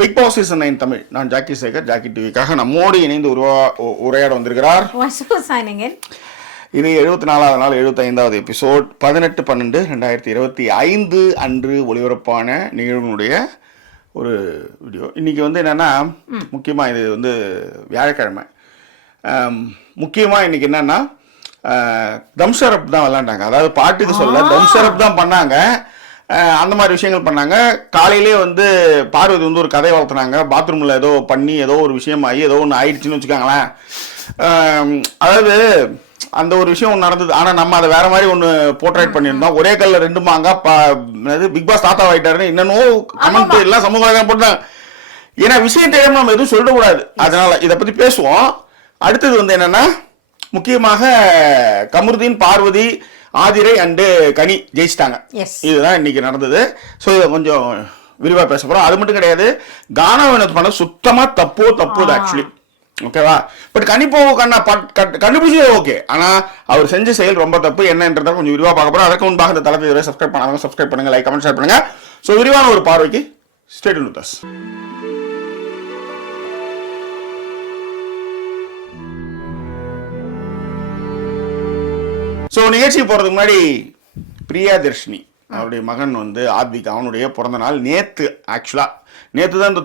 Big Boss season 9 Tamil. நான் Jackie Sekar, Jackie டிவிக்காக நம்மோடு இணைந்து உரையாட வந்திருக்கிறார். இது 74வது நாள் 75வது எபிசோட் 18/12/2025 அன்று ஒளிபரப்பான நிகழ்வுடைய ஒரு வீடியோ. இன்னைக்கு வந்து என்னன்னா, முக்கியமாக இது வந்து வியாழக்கிழமை. முக்கியமாக இன்னைக்கு என்னன்னா தம்ஷரப் தான் விளாண்டாங்க. அதாவது பாட்டுக்கு சொல்ல தம்ஷரப் தான் பண்ணாங்க. அந்த மாதிரி விஷயங்கள் பண்ணாங்க. காலையிலே வந்து பார்வதி வந்து ஒரு கதை வளர்த்துனாங்க. பாத்ரூமில் ஏதோ பண்ணி ஏதோ ஒரு விஷயம் ஆகி ஏதோ ஒன்று ஆயிடுச்சுன்னு வச்சுக்காங்களேன். அதாவது அந்த ஒரு விஷயம் ஒன்று நடந்தது. ஆனால் நம்ம அதை வேற மாதிரி ஒன்று போர்ட்ரேட் பண்ணியிருந்தோம். ஒரே கல்ல ரெண்டு மாங்க பிக் பாஸ் தாத்தா ஆகிட்டாருன்னு இன்னும் கமெண்ட் எல்லாம் சமூக போட்டாங்க. ஏன்னா விஷயம் தெரியாம நம்ம எதுவும் சொல்லக்கூடாது. அதனால இதை பற்றி பேசுவோம். அடுத்தது வந்து என்னன்னா, முக்கியமாக கமருதீன், பார்வதி, ஆதிரை அண்டு கனி ஜெயிச்சிட்டாங்க. இதுதான் இன்னைக்கு நடந்தது. ஸோ இதை கொஞ்சம் விரிவாக பேச போகிறோம். அது மட்டும் கிடையாது, கானா வினோத் பண்ண சுத்தமாக தப்பு ஆக்சுவலி. ஓகேவா? பட் கணிப்போ கண்டுபிடிச்சது ஓகே. ஆனால் அவர் செஞ்ச செயல் ரொம்ப தப்பு. என்னன்றதை கொஞ்சம் விரிவாக பார்க்க போகிறோம். அதற்கு முன்பாக இந்த தளத்தை இதுவரை சப்ஸ்கிரைப் பண்ணாங்க, சப்ஸ்கிரைப் பண்ணுங்க, லைக், கமெண்ட், ஷேர் பண்ணுங்க. ஸோ விரிவான ஒரு பார்வைக்கு stay tune with us. So நிகழ்ச்சிக்கு போகிறதுக்கு முன்னாடி, பிரியாதர்ஷினி அவருடைய மகன் வந்து ஆத்விக், அவனுடைய பிறந்த நாள் நேற்று. நேற்று தான் இந்த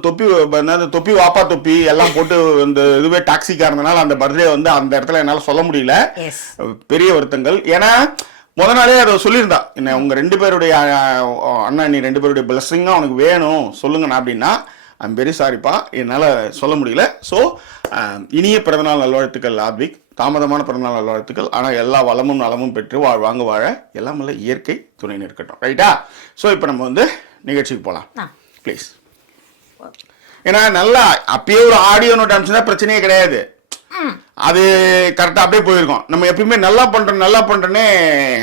தொப்பி வாப்பா தொப்பி எல்லாம் போட்டு இந்த இதுவே டாக்ஸிக்காக இருந்தனால அந்த பர்த்டே வந்து அந்த இடத்துல என்னால் சொல்ல முடியல. பெரிய வருத்தங்கள். ஏன்னா முத நாளே அதை சொல்லியிருந்தா, என்ன உங்கள் ரெண்டு பேருடைய அண்ணா நீ ரெண்டு பேருடைய பிளஸ்ஸிங்காக அவனுக்கு வேணும் சொல்லுங்கண்ணா அப்படின்னா, ஐம் வெரி சாரிப்பா, என்னால் சொல்ல முடியல. ஸோ இனிய பிறந்தநாள் நல்வாழ்த்துக்கள் ஆத்விக். தாமதமான பிறந்தநாள் நல்வாழ்த்துக்கள். ஆனால் எல்லா வளமும் நலமும் பெற்று வாழ்வாங்க, வாழ எல்லாம் உள்ள இயற்கை துணை நிற்கட்டும். ரைட்டா? ஸோ இப்போ நம்ம வந்து நிகழ்ச்சிக்கு போகலாம் ப்ளீஸ். ஏன்னா நல்லா அப்பயே ஒரு ஆடியோ நோட் அனுப்பிச்சுன்னா பிரச்சனையே கிடையாது. அது கரெக்டா அப்படியே போயிருக்கோம். நம்ம எப்பயுமே நல்லா பண்றோன்னே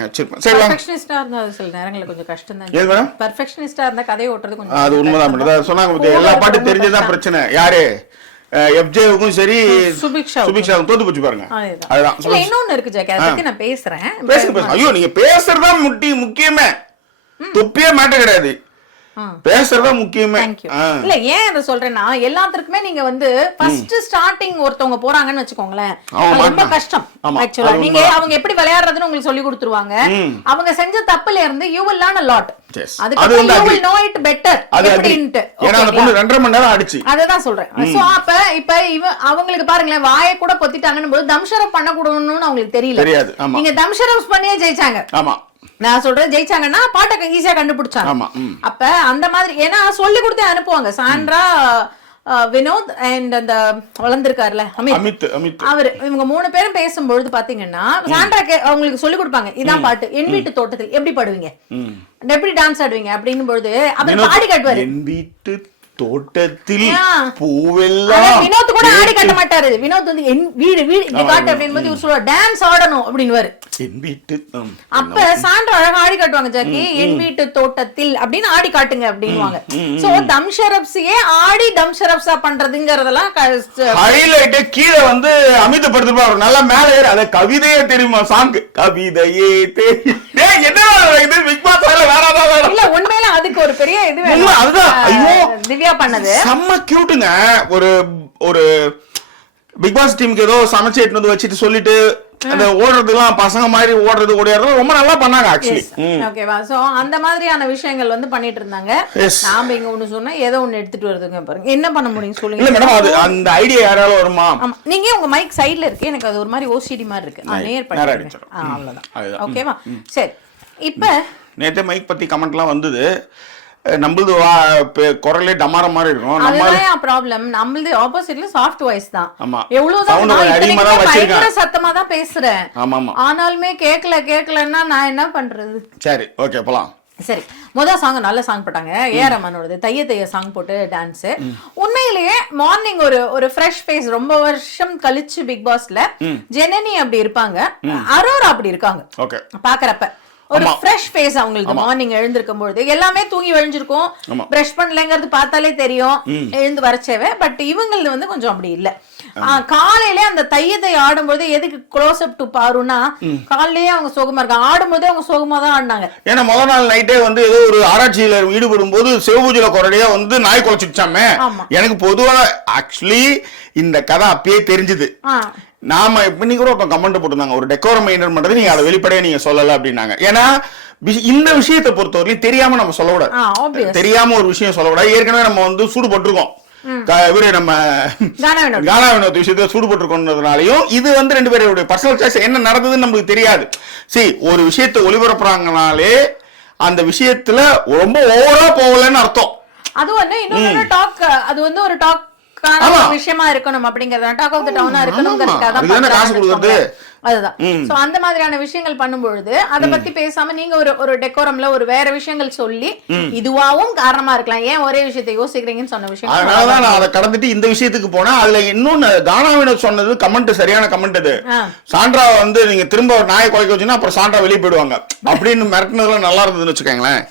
வச்சிருப்போம். சரி, பெர்ஃபெக்ஷனிஸ்டா இருந்தா சில நேரங்களில் கொஞ்சம் கஷ்டம் தான். ஏன் மேடம்? பெர்ஃபெக்ஷனிஸ்டா இருந்தா கதையை ஓட்டுறது கொஞ்சம் அது உண்மைதான் மேடம். சொன்னாங்க எல்லா பாட்டும் தெரிஞ்சதான் பிரச்சனை. யாரு எஃப்ஜேவுக்கும் சரி சுபிக்ஷாவுக்கும் தோத்து போச்சு பாருங்க. அதுதான். இன்னொன்னு இருக்கு ஜாக்கி, அதை பத்தி நான் பேசுறேன். ஐயோ, நீங்க பேசுறதா முக்கியமே, தொப்பியே மேட்டர் கிடையாது, பேசுறதா முக்கியமே. இல்ல ஏன் அதை சொல்றேன்னா, எல்லாத்துக்குமே நீங்க வந்து ஃபர்ஸ்ட் ஸ்டார்டிங் ஒருத்தவங்க போறாங்கன்னு வச்சுக்கோங்களேன், ரொம்ப கஷ்டம். ஆக்சுவலா நீங்க அவங்க எப்படி விளையாடுறதுன்னு உங்களுக்கு சொல்லி கொடுத்துருவாங்க. அவங்க செஞ்ச தப்புல இருந்து you will learn a lot. அதுக்கப்புறம் you will know it better அப்படின்ட்டு. ஏன்னா அந்த பொண்ணு 2.5 மணி நேரம் ஆடிச்சு. அததான் சொல்றேன். சோ இப்ப அவங்களுக்கு பாருங்களேன், வாயை கூட பொத்திட்டாங்கன்னு போது தம்ஷரப் பண்ண கூடணும்னு அவங்களுக்கு தெரியல. நீங்க தம்ஷரப் பண்ணியே ஜெயிச்சாங்க. ஆமா, நான் சொல்றேன் ஜெயிச்சாங்கன்னா பாட்டை ஈஸியா கண்டுபிடிச்சாங்க. அப்ப அந்த மாதிரி ஏன்னா சொல்லி கொடுத்தே அனுப்புவாங்க. சாண்ட்ரா, வினோத் அண்ட் அந்த வளர்ந்திருக்காருல அமித், அவரு இவங்க 3 பேரும் பேசும்பொழுது பாத்தீங்கன்னா சாண்ட்ரா அவங்களுக்கு சொல்லி கொடுப்பாங்க, இதான் பாட்டு, என் வீட்டு தோட்டத்தில் எப்படி பாடுவீங்க, எப்படி டான்ஸ் ஆடுவீங்க அப்படிங்கும் பொழுது அவர் பாடி காட்டுவாரு. என் வீட்டு தோட்டத்தில் பூவெல்லாம். வினோத் கூட ஆடி காட்ட மாட்டாரு. வினோத் வந்து என் வீடு இங்க காட்டு அப்படின்னு இவர் சொல்லுவார், டான்ஸ் ஆடணும் அப்படின்னு. அப்ப சாண்ட்ரா அழகா ஆடி காட்டுவாங்க, ஜாக்கி என் வீட்டு தோட்டத்தில் அப்படின்னு ஆடி காட்டுங்க அப்படின்வாங்க. சோ தம்ஷரப்ஸையே ஆடி தம்ஷரப்ஸா பண்றதுங்கிறதெல்லாம் ஹைலைட். கீழே வந்து அமித் படுத்துப்பா நல்லா மேல ஏறு. அத கவிதையே தெரியுமா சாங், கவிதையே தெரியும். இல்ல உண்மையில அதுக்கு ஒரு பெரிய இது திவ்யா பண்ணது செம்ம கியூட்டுங்க. ஒரு பிக் பாஸ் டீமுக்கு ஏதோ சமைச்சு எடுத்து வந்து வச்சுட்டு சொல்லிட்டு அந்த ஓடுறதுலாம் பசங்க மாதிரி ஓடுறது ஓடியாடுறது ரொம்ப நல்லா பண்ணாங்க ஆக்சுவலி. ஓகேவா? சோ அந்த மாதிரியான விஷயங்கள் வந்து பண்ணிட்டு இருந்தாங்க. நாம இங்க ஒண்ணு சொன்னா ஏதோ ஒண்ணு எடுத்துட்டு வருதுங்க பாருங்க. என்ன பண்ண முடியும் சொல்லுங்க. இல்ல மேடம், அது அந்த ஐடியா யாரால வருமா? நீங்க உங்க மைக் சைடுல இருக்கு, எனக்கு அது ஒரு மாதிரி ஓசிடி மாதிரி இருக்கு. நான் நேர் பண்ணிட்டேன். அவ்வளவுதான். ஓகேவா? சரி, இப்ப நேத்தே மைக் பத்தி கமெண்ட்லாம் வந்தது. நம்மளது குரலே டமார மாதிரி இருக்கும். அதுதான் ப்ராப்ளம். நம்மளது ஆப்போசிட்ல சாஃப்ட் வாய்ஸ் தான். எவ்வளவுதான் பயங்கர சத்தமா தான் பேசுறேன், ஆனாலுமே கேக்கலன்னா நான் என்ன பண்றது? சரி, ஓகே போலாம். சரி, முதல் சாங் நல்ல சாங் போட்டாங்க. ஏஆர் ரஹ்மானோடது தைய சாங் போட்டு டான்ஸ். உண்மையிலேயே மார்னிங் ஒரு ஃப்ரெஷ் ஃபேஸ். ரொம்ப வருஷம் கழிச்சு பிக் பாஸ்ல ஜெனனி அப்படி இருப்பாங்க, அரோரா அப்படி இருக்காங்க பாக்குறப்ப. ஒரு ஃப்ரெஷ் ஃபேஸ் அவங்களுக்கு. மார்னிங் எழுந்திருக்கும் பொழுது எல்லாமே தூங்கி எழுந்திருக்கும், பிரஷ் பண்ணலங்கிறது பார்த்தாலே தெரியும் எழுந்து வரச்சேவே. பட் இவங்களது வந்து கொஞ்சம் அப்படி இல்லை. காலையில அந்த தையத்தை ஆடும்போது எதுக்கு க்ளோஸ் அப் டு பாருன்னா காலையிலேயே அவங்க சோகமா இருக்காங்க, ஆடும்போதே அவங்க சோகமா தான் ஆடினாங்க. ஏன்னா முதல் நாள் நைட்டே வந்து ஏதோ ஒரு ஆராய்ச்சியில ஈடுபடும் போது சிவபூஜையில குறையா வந்து நாய் குலைச்சிச்சாமே. எனக்கு பொதுவாக ஆக்சுவலி இந்த கதை அப்பயே தெரிஞ்சுது. நாம இன்னைக்கு கூட ஒருத்தன் கமெண்ட் போட்டிருந்தாங்க, ஒரு டெக்கோரம் மெயின்டைன் பண்றது நீங்க அதை வெளிப்படையா நீங்க சொல்லல அப்படின்னாங்க. ஏன்னா இந்த விஷயத்தை பொறுத்தவரைக்கும் தெரியாம நம்ம சொல்லக்கூடாது, தெரியாம ஒரு விஷயம் சொல்லக்கூடாது. ஏற்கனவே நம்ம வந்து சூடு போட்டிருக்கோம், நம்ம கானா வினோத் விஷயத்த சூடு போட்டிருக்கோன்றதுனாலையும் இது வந்து 2 பேருடைய பர்சனல் சாய்ஸ் என்ன நடந்ததுன்னு நமக்கு தெரியாது. சரி, ஒரு விஷயத்தை ஒளிபரப்புறாங்கனாலே அந்த விஷயத்துல ரொம்ப ஓவரா போகலன்னு அர்த்தம். அது வந்து இன்னொரு டாக், அது வந்து ஒரு டாக் விஷயமா இருக்கணும் அப்படிங்கறத, டாக் ஆஃப் தி டவுனா இருக்கணும்ங்கறதுக்காக அதுதான். சோ அந்த மாதிரியான விஷயங்கள் பண்ணும்பொழுது அதை பத்தி பேசாம நீங்க ஒரு டெக்கோரம்ல ஒரு வேற விஷயங்கள் சொல்லி இதுவாவும் காரணமா இருக்கலாம், ஏன் ஒரே விஷயத்தை யோசிக்கிறீங்கன்னு சொன்ன விஷயம். அதனாலதான் நான் அதை கடந்துட்டு இந்த விஷயத்துக்கு போனா அதுல இன்னொன்னு கானா வினோத் சொன்னது கமெண்ட் சரியான கமெண்ட். அது சாண்ட்ரா வந்து நீங்க திரும்ப ஒரு நாயை குலைக்க வச்சுன்னா அப்புறம் சாண்ட்ரா வெளியே போயிடுவாங்க அப்படின்னு மிரட்டினதுலாம் நல்லா இருந்ததுன்னு வச்சுக்கோங்களேன்.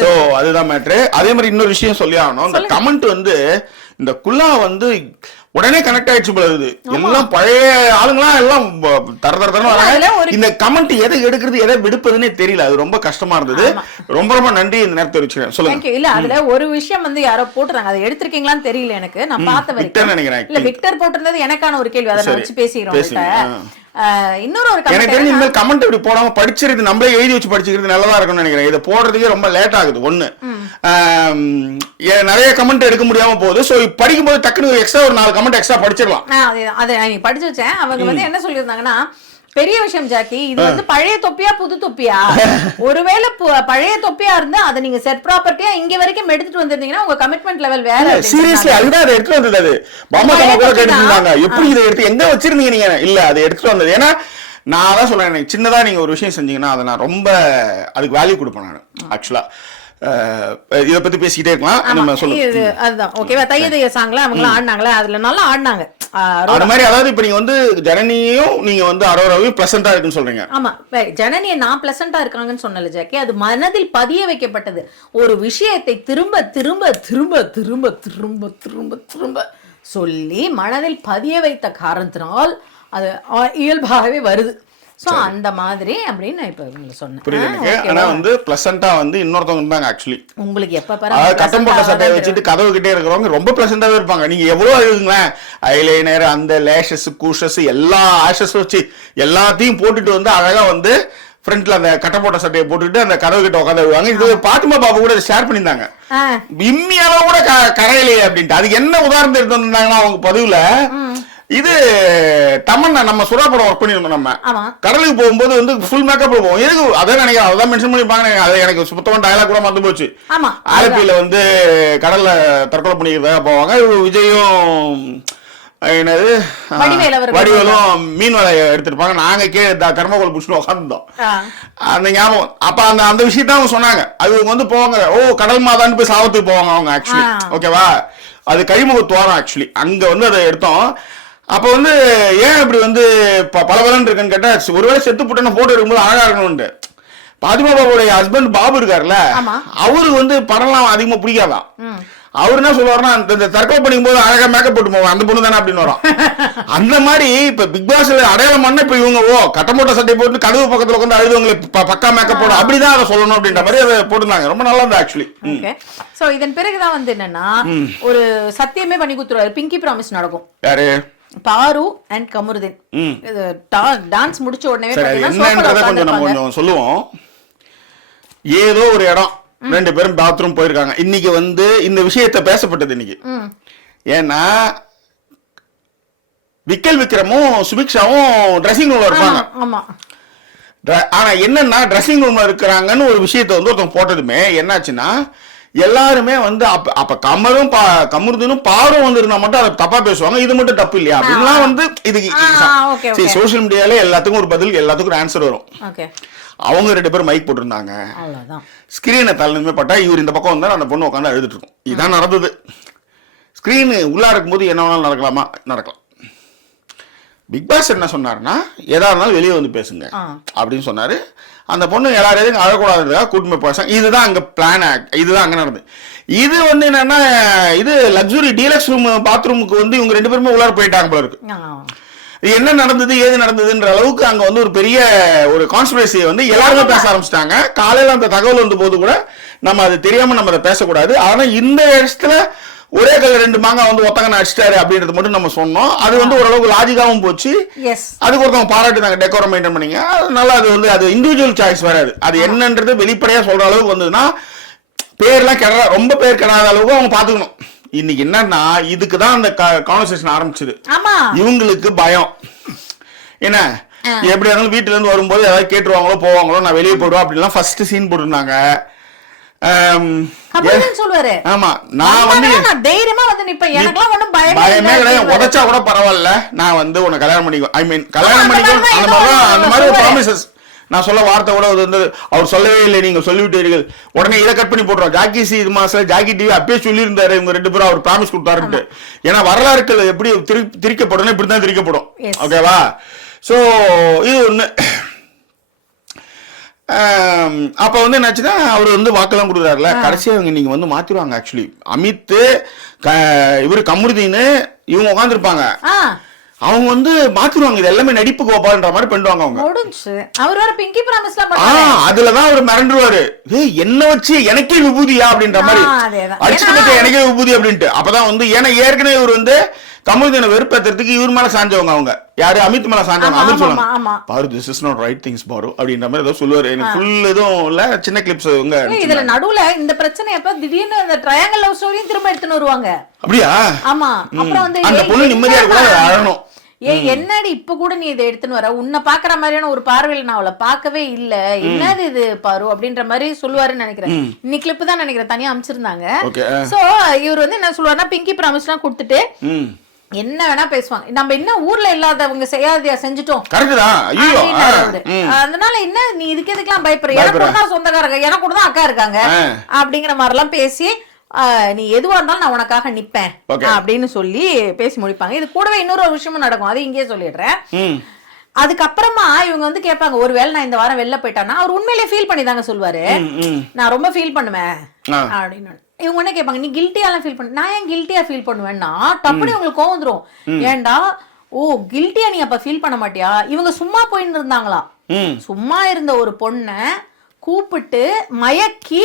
சோ அதுதான் மேட்ரு. அதே மாதிரி இன்னொரு விஷயம் சொல்லி ஆகணும், இந்த கமெண்ட் வந்து இந்த குல்லா வந்து உடனே கனெக்ட் ஆயிடுச்சு போல இருக்குது. எல்லாம் பழைய ஆளுங்களாம் எல்லாம் தர இந்த கமெண்ட் எதை எடுக்கிறது எதை விடுப்பதுன்னே தெரியல. அது ரொம்ப கஷ்டமா இருந்தது. ரொம்ப ரொம்ப நன்றி இந்த நேரத்தை தெரிவிச்சுக்கிறேன். சொல்லுங்க. இல்ல அதுல ஒரு விஷயம் வந்து யாரோ போட்டுறாங்க, அதை எடுத்திருக்கீங்களான்னு தெரியல எனக்கு, நான் பார்த்த வரைக்கும் நினைக்கிறேன். இல்ல விக்டர் போட்டிருந்தது எனக்கான ஒரு கேள்வி, அதை வச்சு பேசிக்கிறோம். இன்னொரு ஒரு எனக்கு தெரிஞ்ச இந்த கமெண்ட் இப்படி போடாம படிச்சிருது, நம்மளே எழுதி வச்சு படிச்சுக்கிறது நல்லதா இருக்கும்னு நினைக்கிறேன். இதை போடுறதுக்கே ரொம்ப லேட் ஆகுது. ஒண்ணு நிறைய கமெண்ட் எடுக்க முடியாம போகுது. சோ படிக்கும் போது டக்குனு எக்ஸ்ட்ரா ஒரு 4 கமெண்ட் எக்ஸ்ட்ரா படிச்சிடலாம். அதை நான் படிச்சு வச்சேன். அவங்க வந்து என்ன சொல்லியிருந்தாங்கன்னா, பெரிய விஷயம் ஜாக்கி, இது வந்து பழைய தொப்பியா புது தொப்பியா, ஒருவேளை பழைய தொப்பியா இருந்தா அதை நீங்க செட் ப்ராப்பர்ட்டியா இங்க வரைக்கும் எடுத்துட்டு வந்திருந்தீங்கன்னா உங்க கமிட்மெண்ட் லெவல் வேற. சீரியஸ்லி அதுதான் அதை எடுத்துட்டு வந்தது. அது பாமா கூட எடுத்துட்டாங்க. எப்படி இதை எடுத்து எங்க வச்சிருந்தீங்க நீங்க? இல்ல அதை எடுத்துட்டு வந்தது. ஏன்னா நான் தான் சொல்றேன், எனக்கு சின்னதா நீங்க ஒரு விஷயம் செஞ்சீங்கன்னா அதை நான் ரொம்ப அதுக்கு வேல்யூ கொடுப்பேன் நான் ஆக்சுவலா. இத பத்தி பேசிக்கிட்டே இருக்கலாம். நம்ம சொல்லுங்க. அதுதான் ஓகேவா. தைய சாங்ல அவங்க ஆடினாங்களே, அதுல நல்லா ஆடினாங்க. அந்த மாதிரி அதாவது இப்ப நீங்க வந்து ஜனனியும் நீங்க வந்து அரோராவையும் பிளசண்டா இருக்குன்னு சொல்றீங்க. ஆமா, ஜனனியை நான் பிளசண்டா இருக்காங்கன்னு சொன்னல ஜாக்கி, அது மனதில் பதிய வைக்கப்பட்டது. ஒரு விஷயத்தை திரும்ப திரும்ப திரும்ப திரும்ப திரும்ப திரும்ப திரும்ப சொல்லி மனதில் பதிய வைத்த காரணத்தினால் அது இயல்பாகவே வருது. சோ அந்த மாதிரி அப்படின்னு நான் இப்ப உங்களுக்கு சொன்னேன். புரியுது எனக்கு. ஆனா வந்து பிளசண்டா வந்து இன்னொருத்தவங்க இருந்தாங்க ஆக்சுவலி. உங்களுக்கு எப்ப பாரு கட்டம் போட்ட சட்டையை வச்சுட்டு கதவு கிட்டே இருக்கிறவங்க ரொம்ப பிளசண்டாவே இருப்பாங்க. நீங்க எவ்வளவு அழுதுங்களேன், ஐலைனர் அந்த லேஷஸ் கூஷஸ் எல்லா ஆஷஸ் வச்சு எல்லாத்தையும் போட்டுட்டு வந்து அழகா வந்து ஃப்ரண்ட்ல அந்த கட்ட போட்ட சட்டையை போட்டுட்டு அந்த கதவு கிட்ட உட்காந்து விடுவாங்க. இது பாத்திமா பாபு கூட ஷேர் பண்ணியிருந்தாங்க. இம்மியால கூட கரையிலையே அப்படின்ட்டு. அதுக்கு என்ன உதாரணம் எடுத்து வந்திருந்தாங்கன்னா அவங்க பதிவுல, இது தமன்னா நம்ம சுறா படம் ஒர்க் பண்ணிருந்தோம். நம்ம கடலுக்கு போகும்போது வந்து ஃபுல் மேக்கப்ல போவோம். எதுக்கு அதான் நினைக்கிறேன், அதான் மென்ஷன் பண்ணிருப்பாங்க. அது எனக்கு சுத்தமான டயலாக் கூட மறந்து போச்சு. ஆலப்பியில வந்து கடல்ல தற்கொலை பண்ணிக்கிறதாக போவாங்க. விஜயும் என்னது வடிவேலும் மீன் வலையை எடுத்துருப்பாங்க. நாங்க தர்மகோல் புடிச்சுட்டு உட்காந்துருந்தோம். அந்த ஞாபகம் அப்ப அந்த விஷயத்தான் அவங்க சொன்னாங்க. அது வந்து போவாங்க, ஓ கடல் மாதான்னு போய் சாவத்துக்கு போவாங்க அவங்க ஆக்சுவலி. ஓகேவா, அது கழிமுகத்துவாரம் ஆக்சுவலி. அங்க வந்து அதை எடுத்தோம். அப்ப வந்து ஏன் இப்படி வந்து பலபலன்னு இருக்குன்னு கேட்டா, ஒருவேளை செத்து போட்டு போட்டோ எடுக்கும்போது அழகா இருக்கணும்னு. பாத்திமா பாபுடைய ஹஸ்பண்ட் பாபு இருக்காருல்ல, அவருக்கு வந்து படம்லாம் அதிகமா பிடிக்காதான். அவரு என்ன சொல்லுவாருன்னா, இந்த தற்கொலை பண்ணிக்கும் போது அழகா மேக்கப் போட்டு போவோம், அந்த பொண்ணு தானே அப்படின்னு வரும். அந்த மாதிரி இப்ப பிக் பாஸ்ல அடையாளம் பண்ண இப்ப இவங்க கட்டமோட்ட சட்டை போட்டு கதவு பக்கத்துல உட்காந்து அழுதுவங்களுக்கு பக்கா மேக்கப் போடும், அப்படிதான் அதை சொல்லணும் அப்படின்ற மாதிரி அதை போட்டுருந்தாங்க. ரொம்ப நல்லா இருந்தது ஆக்சுவலி. சோ இதன் பிறகுதான் வந்து என்னன்னா ஒரு சத்தியமே பண்ணி கொடுத்துருவாரு. பிங்கி ப்ராமிஸ் நடக்கும். யாரு? பாரு அண்ட் கமருதீன். டான்ஸ் முடிச்ச உடனே கொஞ்சம் சொல்லுவோம். ஏதோ ஒரு இடம் 2 பேரும் பாத்ரூம் போயிருக்காங்க. இன்னைக்கு வந்து இந்த விஷயத்தை பேசப்பட்டது இன்னைக்கு. ஏன்னா விக்கல் விக்ரமும் சுபிக்ஷாவும் ட்ரெஸ்ஸிங் ரூம்ல இருப்பாங்க. ஆனா என்னன்னா ட்ரெஸ்ஸிங் ரூம்ல இருக்கிறாங்கன்னு ஒரு விஷயத்தை வந்து ஒருத்தவங்க போட்டதுமே என்னாச்சுன்னா, எல்லாருமே வந்து அப்ப கமருதீனும் பாரும் வந்து இருந்தா மட்டும் அதை தப்பா பேசுவாங்க. இது மட்டும் தப்பு இல்லையா அப்படின்லாம் வந்து இதுக்கு சோசியல் மீடியால எல்லாத்துக்கும் ஒரு பதில், எல்லாத்துக்கும் ஒரு ஆன்சர் வரும். அவங்க 2 பேரும் மைக் போட்டிருந்தாங்க. ஸ்கிரீனை தள்ளுமே பட்டா இவர் இந்த பக்கம் வந்தா அந்த பொண்ணு உட்காந்து அழுதுட்டு இருக்கும். இதான் நடந்தது. ஸ்கிரீனு உள்ளா இருக்கும்போது என்ன வேணாலும் நடக்கலாமா? நடக்கலாம். பிக் பாஸ் என்ன சொன்னாருன்னா, எதா இருந்தாலும் வெளியே வந்து பேசுங்க அப்படின்னு சொன்னாரு. அந்த பொண்ணு எல்லாரையும் அழக்கூடாதுன்றதா கூட்டுமே போச்சாங்க. இதுதான் அங்கே பிளான், இதுதான் அங்கே நடந்தது. இது வந்து என்னன்னா, இது லக்ஸுரி டீலக்ஸ் ரூம் பாத்ரூமுக்கு வந்து இவங்க 2 பேருமே உள்ளார போயிட்டாங்க போல இருக்கு. என்ன நடந்தது ஏது நடந்ததுன்ற அளவுக்கு அங்க வந்து ஒரு பெரிய ஒரு கான்ஸ்பிரசியை வந்து எல்லாருமே பேச ஆரம்பிச்சிட்டாங்க. காலையில அந்த தகவல் வந்த போது கூட நம்ம அது தெரியாம நம்ம அதை பேசக்கூடாது. ஆனா இந்த இடத்துல ஒரே கல்ல 2 மாங்காய் வந்து ஒத்தங்கன அடிச்சிட்டாரு அப்படின்றது மட்டும் நம்ம சொன்னோம். அது வந்து ஓரளவுக்கு லாஜிக்காவும் போச்சு. அதுக்கு ஒருத்தவங்க பாராட்டினாங்க, டெக்கோரம் மெயின்டைன் பண்ணீங்க. அதனால அது வந்து அது இண்டிவிஜுவல் சாய்ஸ் வராது. அது என்னன்றது வெளிப்படையா சொல்ற அளவுக்கு வந்ததுன்னா பேர்லாம் கெட ரொம்ப பேர் கெடாத அளவுக்கு அவங்க பாத்துக்கணும். இன்னைக்கு என்னன்னா இதுக்குதான் அந்த கான்வர்சேஷன் ஆரம்பிச்சது. இவங்களுக்கு பயம் என்ன, எப்படி இருந்தாலும் வீட்டுல இருந்து வரும்போது ஏதாவது கேட்டுருவாங்களோ போவாங்களோ, நான் வெளியே போயிடுவோம் அப்படின்லாம் ஃபர்ஸ்ட் சீன் போட்டுருந்தாங்க. ஆமா, நான் வந்து பயமே கிடையாது, உடைச்சா கூட பரவாயில்ல, நான் வந்து உன்னை கல்யாணம் பண்ணிக்கோ, ஐ மீன் கல்யாணம் பண்ணிக்கோ, அந்த மாதிரி ஒரு ப்ராமிசஸ். நான் சொல்ல வார்த்தை கூட வந்து அவர் சொல்லவே இல்லை, நீங்க சொல்லிவிட்டீர்கள், உடனே இதை கட் பண்ணி போடுறோம். ஜாக்கி சி இது மாசம் ஜாக்கி டிவி அப்பயே சொல்லியிருந்தாரு இவங்க 2 பேரும், அவர் ப்ராமிஸ் கொடுத்தாருன்ட்டு. ஏன்னா வரலாறுகள் எப்படி திரிக்கப்படும், இப்படிதான் திரிக்கப்படும். ஓகேவா? சோ இது ஒண்ணு. அப்ப வந்து என்னாச்சுன்னா அவர் வந்து வாக்கெல்லாம் கொடுக்குறாருல, கடைசியா இவங்க நீங்க வந்து மாத்திருவாங்க. ஆக்சுவலி அமித் இவரு கமருதீன் இவங்க உட்காந்துருப்பாங்க, அவங்க வந்து மாத்திருவாங்க. இது எல்லாமே நடிப்பு கோபால்ன்ற மாதிரி பண்ணுவாங்க அவங்க. அவர் வேற பிங்கி ப்ராமிஸ்லாம் பண்ணுவாரு. அதுலதான் அவர் மிரண்டுருவாரு, என்ன வச்சு எனக்கே விபூதியா அப்படின்ற மாதிரி, அடிச்சுட்டு எனக்கே விபூதி அப்படின்ட்டு. அப்பதான் வந்து ஏன்னா ஏற்கனவே இவர் வந்து கமருதீனை வெறுப்பேத்துறதுக்கு இவர் மேல சாஞ்சவங்க, அவங்க யாரு அமித் மேல சாஞ்சவங்க. அமித் சொல்லுவாங்க, பாரு this is not right things பாரு அப்படின்ற மாதிரி ஏதோ சொல்லுவாரு. எனக்கு ஃபுல் எதுவும் இல்ல, சின்ன கிளிப்ஸ். இதுல நடுவுல இந்த பிரச்சனை எப்ப திடீர்னு அந்த ட்ரையாங்கிள் லவ் ஸ்டோரியும் திரும்ப எடுத்துன்னு வருவாங்க. அப்படியா? ஆமா. அப்புறம் வந்து அந்த பொண்ணு நிம்மதியா கூட அழணும். என்னடி இப்ப கூட நீ இதை எடுத்துன்னு வர, உன்னை பாக்குற மாதிரியான ஒரு பார்வையில நான் அவளை பார்க்கவே இல்ல, என்னது இது பாரு அப்படின்ற மாதிரி சொல்லுவாருன்னு நினைக்கிறேன். இன்னைக்கு கிளிப் தான் நினைக்கிறேன், தனியா அமைச்சிருந்தாங்க. சோ இவர் வந்து என்ன சொல்லுவாருன்னா, பிங்கி ப்ராமிஸ் எல்லாம் கொடுத்துட்டு என்ன வேணா பேசுவாங்க. நம்ம என்ன ஊர்ல இல்லாதவங்க செய்யாதையா செஞ்சுட்டோம், அதனால என்ன நீ இதுக்கு எதுக்கெல்லாம் பயப்படுற, எனக்கு கூட தான் சொந்தக்காரங்க, எனக்கு கூட தான் அக்கா இருக்காங்க அப்படிங்கிற மாதிரி எல்லாம் பேசி நீ எதுவா இருந்தாலும் நான் உனக்காக நிப்பேன் அப்படின்னு சொல்லி பேசி முடிப்பாங்க. இது கூடவே இன்னொரு விஷயமும் நடக்கும், அது இங்கேயே சொல்லிடுறேன். அதுக்கப்புறமா இவங்க வந்து கேட்பாங்க, ஒருவேளை நான் இந்த வாரம் வெளில போயிட்டானா, அவர் உண்மையிலேயே ஃபீல் பண்ணி தாங்க சொல்லுவாரு, நான் ரொம்ப ஃபீல் பண்ணுவேன் அப்படின்னு. இவங்க என்ன கேட்பாங்க, நீ கில்ட்டியாலாம் ஃபீல் பண்ண, நான் ஏன் கில்ட்டியா ஃபீல் பண்ணுவேன்னா டப்புனு உங்களுக்கு கோவம் வந்துரும். ஏன்டா ஓ கில்ட்டியா நீ அப்ப ஃபீல் பண்ண மாட்டியா? இவங்க சும்மா போயின்னு இருந்தாங்களாம், சும்மா இருந்த ஒரு பொண்ணை கூப்பிட்டு மயக்கி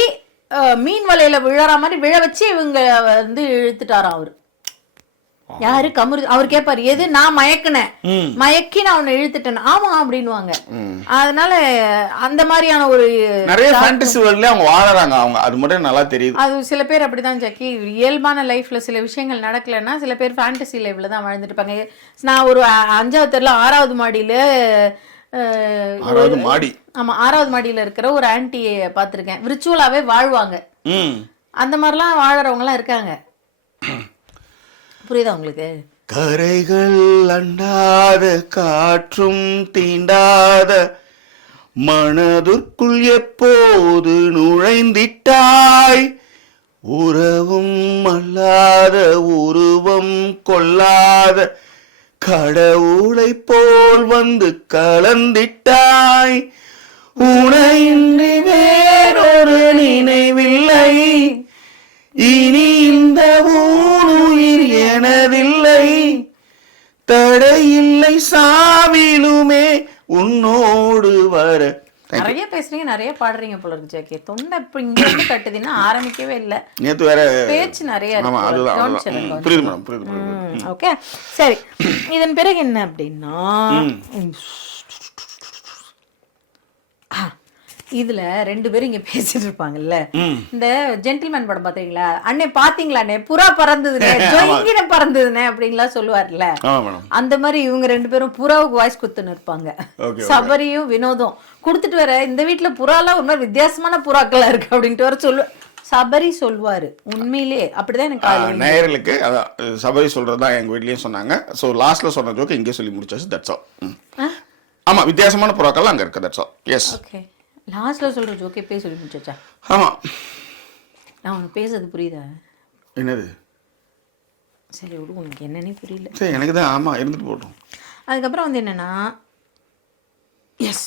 மீன் வலையில விழற மாதிரி விழ வச்சு இவங்க வந்து இழுத்துட்டாரா அவரு. யாரு? கமரு. அவர் கேட்பாரு, எது? நான் மயக்கினேன், மயக்கி நான் அவனை இழுத்துட்டேன். ஆமா அப்படின்னுவாங்க. அதனால அந்த மாதிரியான ஒரு நிறைய ஃபேண்டசி வேர்ல்ட்ல அவங்க வாழறாங்க, அவங்க அது மட்டும் நல்லா தெரியுது. அது சில பேர் அப்படிதான் ஜக்கி, இயல்பான லைஃப்ல சில விஷயங்கள் நடக்கலன்னா சில பேர் ஃபேண்டசி லைஃப்ல தான் வாழ்ந்துட்டு இருப்பாங்க. நான் ஒரு 5வது தெருல 6வது மாடியில 6வது மாடி, ஆமா 6வது மாடியில இருக்கிற ஒரு ஆன்டியை பாத்திருக்கேன், விர்ச்சுவலாவே வாழ்வாங்க. அந்த மாதிரிலாம் வாழறவங்க எல்லாம் இருக்காங்க. புரியுதா உங்களுக்கு? கரைகள் அண்டாத காற்றும் தீண்டாத மனதுக்குள் எப்போது நுழைந்திட்டாய், உறவும் அல்லாத உருவம் கொள்ளாத கடவுளை போல் வந்து கலந்திட்டாய், உனையின்றி வேறொரு நினைவில்லை, இனி இந்த ஊருயிர் எனதில்லை, தடையில்லை சாவிலுமே உன்னோடு வர. நிறைய பேசுறீங்க, நிறைய பாடுறீங்க போல இருக்கு ஜாக்கி. தொண்டை இப்ப இங்க இருந்து கட்டுதுன்னா ஆரம்பிக்கவே இல்ல, நேத்து வேற பேச்சு நிறைய இருக்கு. புரியுது மேடம், புரியுது. ஓகே சரி, இதன் பிறகு என்ன அப்படின்னா, இதுல 2 பேரும் இங்க பேசிட்டு இருப்பாங்கல்ல, இந்த ஜென்டில்மேன் படம் பாத்தீங்களா, அண்ணே பாத்தீங்களாண்ணே புறா பறந்ததுனே ஜொயிங்கின பறந்ததுனே அப்படின்லாம் சொல்லுவார்ல, அந்த மாதிரி இவங்க 2 பேரும் புறாவுக்கு வாய்ஸ் குத்துன்னு இருப்பாங்க. சபரியும் வினோதம் கொடுத்துட்டு வர, இந்த வீட்டுல புறாலாம் ஒரு மாதிரி வித்தியாசமான புறாக்களா இருக்கு அப்படின்ட்டு வர சொல்லு சபரி சொல்வாரு. உண்மையிலே அப்படிதான் எனக்கு நேயர்களுக்கு அதான் சபரி சொல்றதா எங்க வீட்லயும் சொன்னாங்க. சோ லாஸ்ட்ல சொன்ன ஜோக்கு இங்கே சொல்லி முடிச்சாச்சு. That's all. ஆமா, வித்தியாசமான புறாக்கள் அங்க இருக்கு. That's all. எஸ். ஓகே, லாஸ்ட்ல சொல்ற ஜோக்கே பேச சொல்லி முடிச்சாச்சா? ஆமா. நான் உனக்கு பேசுறது புரியுதா? என்னது? சரி விடு, உனக்கு என்னன்னே புரியல. சரி, எனக்கு தான். ஆமா, இருந்துட்டு போட்டோம். அதுக்கப்புறம் வந்து என்னன்னா, எஸ்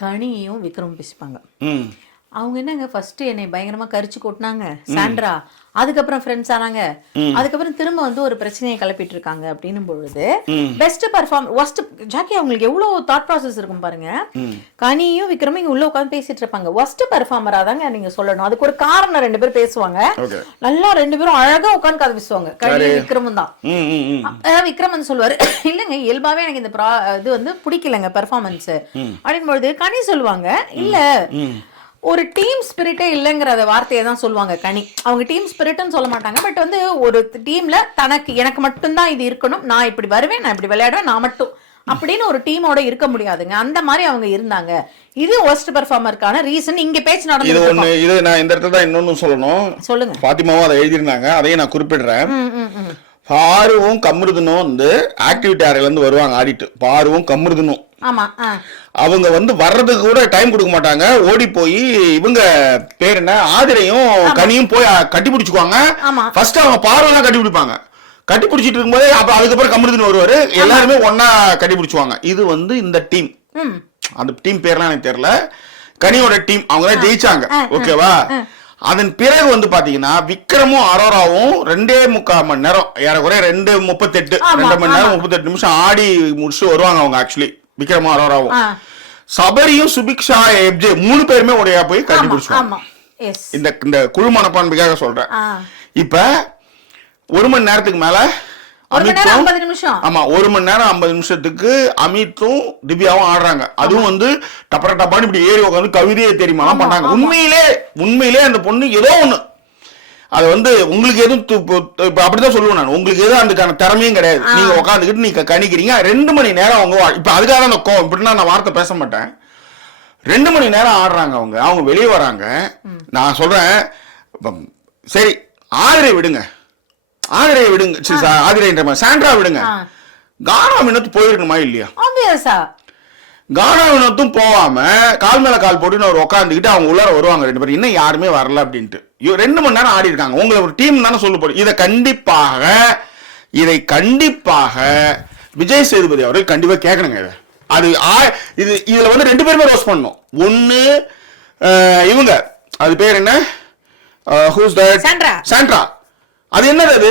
கனியும் விக்ரம் பேசிப்பாங்க. ம் அவங்க என்னங்க ஃபர்ஸ்ட் என்னை பயங்கரமா கரிச்சு கொட்டினாங்க சாண்ட்ரா, அதுக்கப்புறம் ஃப்ரெண்ட்ஸ் ஆனாங்க, அதுக்கப்புறம் திரும்ப வந்து ஒரு பிரச்சனையை கிளப்பிட்டு இருக்காங்க அப்படின்னும் பொழுது பெஸ்ட் பர்ஃபார்ம் ஒஸ்ட் ஜாக்கி அவங்களுக்கு எவ்வளவு தாட் ப்ராசஸ் இருக்கும் பாருங்க. கனியும் விக்ரமும் இங்க உள்ள உட்காந்து பேசிட்டு இருப்பாங்க. ஒஸ்ட் பர்ஃபார்மரா தாங்க நீங்க சொல்லணும். அதுக்கு ஒரு காரணம், 2 பேரும் பேசுவாங்க நல்லா, 2 பேரும் அழகா உட்காந்து கதை பேசுவாங்க. கனியும் விக்ரமும் தான். விக்ரம் வந்து சொல்லுவாரு, இல்லங்க இயல்பாவே எனக்கு இந்த இது வந்து பிடிக்கலங்க பெர்ஃபார்மன்ஸ் அப்படின் பொழுது கனி சொல்லுவாங்க, இல்ல ஒரு டீம் ஸ்பிரிட்டே இல்லைங்கிற வார்த்தையை தான் சொல்லுவாங்க கனி. அவங்க டீம் ஸ்பிரிட்னு சொல்ல மாட்டாங்க, பட் வந்து ஒரு டீம்ல எனக்கு மட்டும்தான் இது இருக்கணும், நான் இப்படி வருவேன், நான் இப்படி விளையாடுவேன், நான் மட்டும் அப்படின்னு ஒரு டீமோட இருக்க முடியாதுங்க. அந்த மாதிரி அவங்க இருந்தாங்க. இது ஒஸ்ட் பெர்ஃபார்மருக்கான ரீசன். இங்க பேச்சு நடந்தது. இது நான் இந்த இடத்துல தான் இன்னொன்னு சொல்லணும். சொல்லுங்க. பாத்திமாவும் அதை எழுதியிருந்தாங்க, அதையும் நான் குறிப்பிடுறேன். பாருவும் கம்ருதனும் வந்து ஆக்டிவிட்டி அறையில இருந்து வருவாங்க ஆடிட்டு. பாருவும் கம்ருதனும் அவங்க வந்து வர்றதுக்கு கூட டைம் கொடுக்க மாட்டாங்க. ஓடி போய் இவங்க பேர் என்ன ஆதிரையும் கனியும் போய் கட்டி பிடிச்சுக்குவாங்க. ஃபர்ஸ்ட் அவங்க பார்வையெல்லாம் கட்டி பிடிப்பாங்க. கட்டி பிடிச்சிட்டு இருக்கும்போது அப்ப அதுக்கப்புறம் கம்ருதன் வருவாரு. எல்லாருமே ஒன்னா கட்டி பிடிச்சுவாங்க. இது வந்து இந்த டீம், அந்த டீம் பேர்லாம் எனக்கு தெரியல, கனியோட டீம். அவங்க தான் ஜெயிச்சாங்க. ஓகேவா? அதன் பிறகு வந்து பாத்தீங்கன்னா விக்ரமும் அரோராவும் 2.25 மணி நேரம், ஏறக்குறைய 2:38 2 மணி நேரம் 38 நிமிஷம் ஆடி முடிச்சுட்டு வருவாங்க. அவங்க ஆக்சுவலி விக்ரமும் அரோராவும், சபரியும் சுபிக்ஷா எப்ஜே 3 பேருமே உடையா போய் கட்டி பிடிச்சுவாங்க. இந்த குழு மனப்பான்மைக்காக சொல்றேன். இப்ப 1 மணி நேரத்துக்கு மேல அமித்தும், ஆமா 1 மணி நேரம் 50 நிமிஷத்துக்கு அமித்தும் திவ்யாவும் ஆடுறாங்க. அதுவும் வந்து டப்பர டப்பான்னு இப்படி ஏறி உட்காந்து கவிதையை தெரியுமா பண்ணாங்க. உண்மையிலே அந்த பொண்ணு ஏதோ ஒண்ணு, அது வந்து உங்களுக்கு எதுவும் அப்படிதான் சொல்லுவேன் நான், உங்களுக்கு எதுவும் அதுக்கான திறமையும் கிடையாது. நீங்க உட்காந்துக்கிட்டு நீங்க கணிக்கிறீங்க 2 மணி நேரம். அவங்க இப்ப அதுக்காக அந்த இப்படின்னா நான் வார்த்தை பேச மாட்டேன். 2 மணி நேரம் ஆடுறாங்க. அவங்க வெளியே வராங்க. நான் சொல்றேன், சரி ஆதிரை விடுங்க, சாண்ட்ரா விடுங்க, கானா வினோத் போயிருக்கணுமா இல்லையா? கானா வினோத்தும் போகாம கால் மேல கால் போட்டு ஒரு உட்காந்துக்கிட்டு அவங்க உள்ளார வருவாங்க 2 பேரும். இன்னும் யாருமே வரல அப்படின்ட்டு 2 மணி நேரம் ஆடி இருக்காங்க. உங்களை ஒரு டீம் தானே சொல்ல போறோம். இதை கண்டிப்பாக விஜய் சேதுபதி அவர்கள் கண்டிப்பா கேட்கணுங்க. இதுல வந்து 2 பேருமே ரோஸ் பண்ணணும். ஒண்ணு இவங்க, அது பேர் என்ன, சாண்ட்ரா. அது என்னது? அது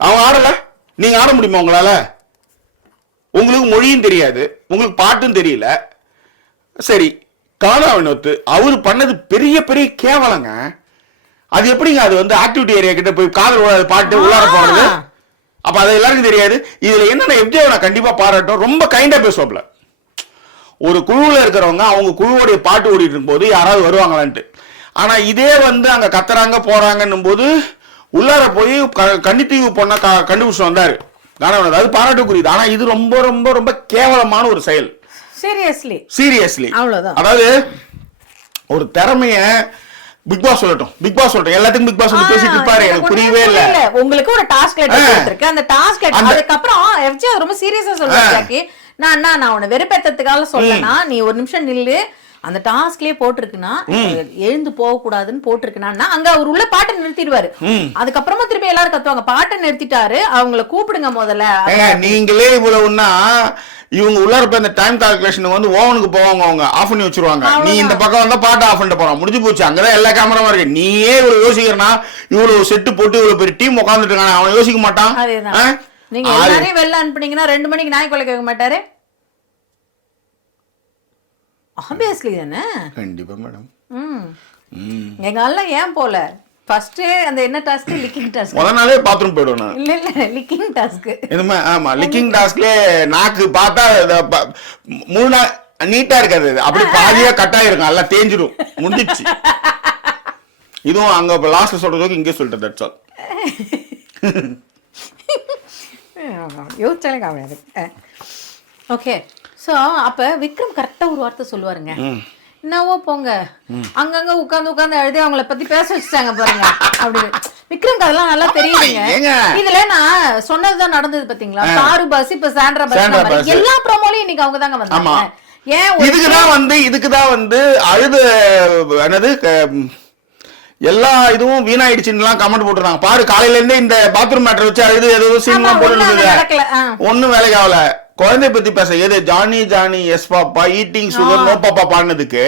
அவங்க ஆடல, நீங்க ஆட முடியுமா உங்களால? உங்களுக்கு மொழியும் தெரியாது, உங்களுக்கு பாட்டும் தெரியல. சரி, கானா வினோத் அவரு பண்ணது பெரிய பெரிய கேவலங்க. அது எப்படிங்க அது வந்து ஆக்டிவிட்டி ஏரியா கிட்ட போய் காதல் பாட்டு உள்ளார போறது? அப்ப அது எல்லாருக்கும் தெரியாது. இதுல என்ன எப்ஜே நான் கண்டிப்பா பாராட்டும், ரொம்ப கைண்டா பேசுவாப்ல. ஒரு குழுவுல இருக்கிறவங்க அவங்க குழுவோடைய பாட்டு ஓடிட்டு இருக்கும் போது யாராவது வருவாங்களான்ட்டு. ஆனா இதே வந்து அங்க கத்துறாங்க போறாங்கன்னும் போது உள்ளார போய் கன்னித்தீவு பொண்ண கண்டுபிடிச்சு வந்தாரு கானவனது. அது பாராட்டுக்குரியது. ஆனா இது ரொம்ப ரொம்ப ரொம்ப கேவலமான ஒரு செயல். சீரியஸ்லி அதாவது ஒரு திறமைய பிக் பாஸ் சொல்லட்டும், எல்லாத்துக்கும் பிக் பாஸ் வந்து பேசிட்டு இருப்பாரு. எனக்கு புரியவே இல்ல. உங்களுக்கு ஒரு டாஸ்க் லெட்டர் இருக்கு, அந்த டாஸ்க் அதுக்கு அப்புறம் எஃப்ஜே ரொம்ப சீரியஸா சொல்றாரு, நான் உன்னை வெறுப்பேத்ததுக்காக சொல்லனா, நீ ஒரு நிமிஷம் நில்லு, அந்த டாஸ்க்லயே போட்டிருக்குன்னா எழுந்து போக கூடாதுன்னு போட்டிருக்குன்னா அங்க அவர் உள்ள பாட்டை நிறுத்திடுவாரு. அதுக்கப்புறமா திருப்பி எல்லாரும் கத்துவாங்க, பாட்டை நிறுத்திட்டாரு, அவங்கள கூப்பிடுங்க முதல்ல. நீங்களே இவ்வளவுன்னா இவங்க உள்ள இருப்ப இந்த டைம் கால்குலேஷன் வந்து ஓவனுக்கு போவாங்க, அவங்க ஆஃப் பண்ணி வச்சிருவாங்க. நீ இந்த பக்கம் வந்தா பாட்டை ஆஃப் பண்ணிட்டு போறான், முடிஞ்சு போச்சு. அங்கதான் எல்லா கேமராவும் இருக்கு. நீயே இவ்வளவு யோசிக்கிறனா, இவ்வளவு செட்டு போட்டு இவ்வளவு பெரிய டீம் உட்காந்துட்டு இருக்காங்க, அவன் யோசிக்க மாட்டான். நீங்க எல்லாரையும் வெளில அனுப்புனீங்கன்னா 2 மணிக்கு நாய் கொலை கேட்க மாட்டாரு. ஆப்வியஸ்லி தானே, கண்டிப்பா மேடம். எங்க எல்லாம் ஏன் போல ஃபர்ஸ்ட் அந்த என்ன டாஸ்க், லிக்கிங் டாஸ்க். முத நாளே பாத்ரூம் போய்டுவேன் நான். இல்ல லிக்கிங் டாஸ்க். என்னமா? ஆமா, லிக்கிங் டாஸ்க்ல நாக்கு பார்த்தா 3 நாள் நீட்டா இருக்காது, அப்படி பாதியா கட் ஆயிருக்கும், எல்லாம் தேஞ்சிரும், முடிஞ்சிச்சு. இதுவும் அங்க லாஸ்ட்ல சொல்றதுக்கு இங்கே சொல்லிட்டேன். That's all. யோசிச்சாலே காமெடி. ஓகே, சோ அப்ப விக்ரம் கரெக்டா ஒரு வார்த்தை சொல்லுவாருங்க, என்னவோ போங்க, அங்கங்க உட்கார்ந்து எழுதி அவங்கள பத்தி பேச வச்சுட்டாங்க பாருங்க அப்படின்னு. விக்ரம்க்கு அதெல்லாம் நல்லா தெரியுதுங்க. இதுல நான் சொன்னதுதான் நடந்தது பாத்தீங்களா, காரு பஸ், இப்ப சாண்ட்ரா பஸ், எல்லா ப்ரோமோலயும் இன்னைக்கு அவங்க தாங்க வந்தாங்க. ஏன் இதுக்குதான் வந்து அழுது என்னது எல்லா இதுவும் வீணாயிடுச்சுன்னு கமெண்ட் போட்டுருந்தாங்க. பாரு, காலையில இருந்தே இந்த பாத்ரூம் மேட்டர் வச்சு அழுது ஏதோ சீன் போட்டு ஒன்னும் வேலைக்கு ஆகல. குழந்தை பத்தி பேச எது Johnny Johnny yes papa eating sugar no papa பாடினதுக்கு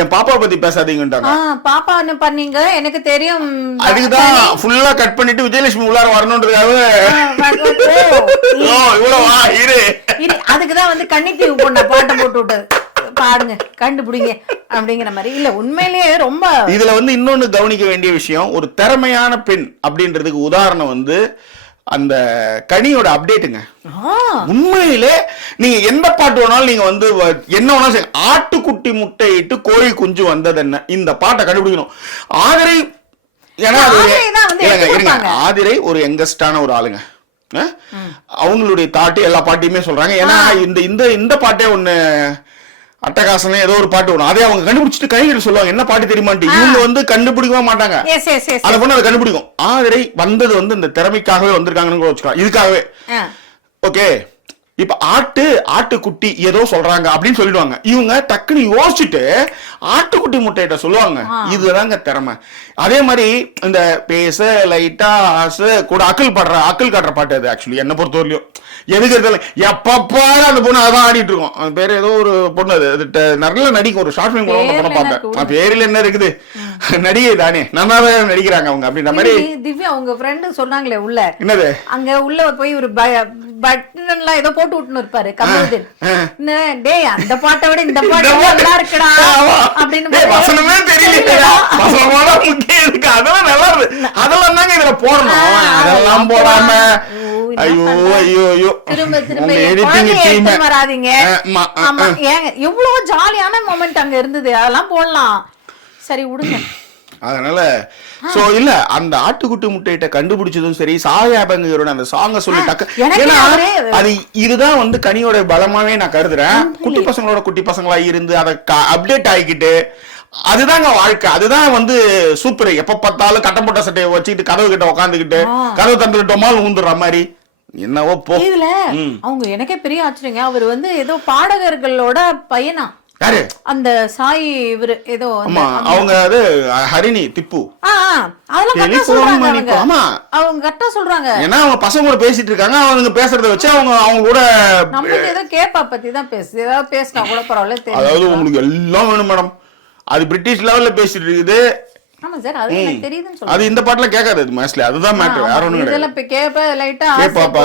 என் பாப்பா பத்தி பேசாதீங்கன்றாங்க. பாப்பா என்ன பண்ணீங்க எனக்கு தெரியும். அதுக்குதான் ஃபுல்லா கட் பண்ணிட்டு விஜயலட்சுமி உள்ளார வரணும்ன்றதுக்காக அதுக்குதான் வந்து கன்னித்தீவு பொண்ண பாட்டை போட்டு விட்டது. பாடுங்க கண்டுபிடிங்க அப்படிங்கிற மாதிரி. இல்ல உண்மையிலேயே ரொம்ப இதுல வந்து இன்னொன்னு கவனிக்க வேண்டிய விஷயம், ஒரு திறமையான பெண் அப்படின்றதுக்கு உதாரணம் வந்து அந்த கனியோட அப்டேட்டுங்க. உண்மையிலே நீங்க எந்த பாட்டு வேணாலும் நீங்க வந்து என்ன வேணாலும் ஆட்டுக்குட்டி முட்டையிட்டு கோழி குஞ்சு வந்தது என்ன, இந்த பாட்டை கண்டுபிடிக்கணும். ஆதிரை ஆதிரை ஒரு யங்கஸ்டான ஒரு ஆளுங்க. அவங்களுடைய தாட்டு எல்லா பாட்டையுமே சொல்றாங்க. ஏன்னா இந்த பாட்டே ஒண்ணு அட்டகாசம் ஏதோ ஒரு பாட்டு வரும், அதே அவங்க கண்டுபிடிச்சிட்டு கைகிட்ட சொல்லுவாங்க என்ன பாட்டு தெரியுமான்ட்டு. இவங்க வந்து கண்டுபிடிக்கவே மாட்டாங்க, அதை பண்ண அதை கண்டுபிடிக்கும். ஆதிரை வந்தது வந்து இந்த திறமைக்காகவே வந்திருக்காங்கன்னு வச்சுக்கலாம், இதுக்காகவே. ஓகே, இப்ப ஆட்டுக்குட்டி ஏதோ சொல்றாங்க அப்படின்னு சொல்லிடுவாங்க. இவங்க டக்குன்னு யோசிச்சுட்டு ஆட்டுக்குட்டி முட்டையிட்ட சொல்லுவாங்க. இதுதாங்க திறமை. அதே மாதிரி இந்த பேச லைட்டா ஆசை கூட அக்கல் காட்டுற பாட்டு அது. ஆக்சுவலி என்ன பொறுத்தவரையிலும் எதுக்கு தெரியல, எப்பப்பாரு அந்த பொண்ணு அதான் ஆடிட்டு இருக்கோம். அது பேரு ஏதோ ஒரு பொண்ணு, அது நல்ல நடிக்கும். ஒரு ஷார்ட் பிலிம் கூட படம் பார்த்தேன். பேரில் என்ன இருக்குது, நடிகை தானே, நல்லாவே நடிக்கிறாங்க அவங்க அப்படின்ற மாதிரி. திவ்யா உங்க ஃப்ரெண்டு சொன்னாங்களே உள்ள என்னது, அங்க உள்ள போய் ஒரு பட்டன் ஏதோ போட்டு விட்டுன்னு இருப்பாரு கமருதீன். டேய் அந்த பாட்டை விட இந்த பாட்டு நல்லா இருக்குடா அப்படின்னு வசனமே தெரியல, வசனமான முக்கியம் இருக்கு, அதெல்லாம் நல்லா இருக்கு, அதெல்லாம் தாங்க இதுல போடணும். அதெல்லாம் போடாம ஐயோ ஐயோ ஐயோ திரும்ப திரும்ப வராதீங்க. எவ்வளவு ஜாலியான மொமெண்ட் அங்க இருந்தது, அதெல்லாம் போடலாம். சரி விடுங்க. அதனால சோ இல்ல அந்த ஆட்டுக்குட்டி முட்டையிட்ட கண்டுபிடிச்சதும் சரி, சாயாபங்கரோட அந்த சாங்க சொல்லி ஏன்னா அது இதுதான் வந்து கனியோட பலமாவே நான் கருதுறேன். குட்டி பசங்களா இருந்து அதை அப்டேட் ஆகிக்கிட்டு அதுதாங்க வாழ்க்கை. அதுதான் வந்து சூப்பர். எப்ப பார்த்தாலும் கட்டப்பட்ட சட்டையை வச்சுக்கிட்டு கதவு கிட்ட உட்காந்துக்கிட்டு கதவு தந்துட்டோமால் ஊந்துடுற மாதிரி என்னவோ போ. இதுல அவங்க எனக்கே பெரிய ஆச்சரியங்க, அவர் வந்து ஏதோ பாடகர்களோட பையனா அந்த சாய் இவரு ஏதோ அவங்க அது ஹரிணி திப்பு அவங்க கரெக்டா சொல்றாங்க. ஏன்னா அவங்க பசங்க கூட பேசிட்டு இருக்காங்க, அவங்க பேசுறத வச்சு அவங்க கூட நம்மளுக்கு ஏதோ கேப்பா பத்தி தான் பேசுது, ஏதாவது பேசினா கூட பரவாயில்ல. அதாவது உங்களுக்கு எல்லாம் வேணும் மேடம், அது பிரிட்டிஷ் லெவல்ல பேசிட்டு இருக்குது. ஆமா சார், அது எனக்கு தெரியுதுன்னு சொல்றேன். அது இந்த பாட்டுல கேட்காது, அது மோஸ்ட்லி அதுதான் மேட்டர், வேற ஒண்ணும் இல்ல. இப்ப கேப்ப லைட்டா கேப்பாப்பா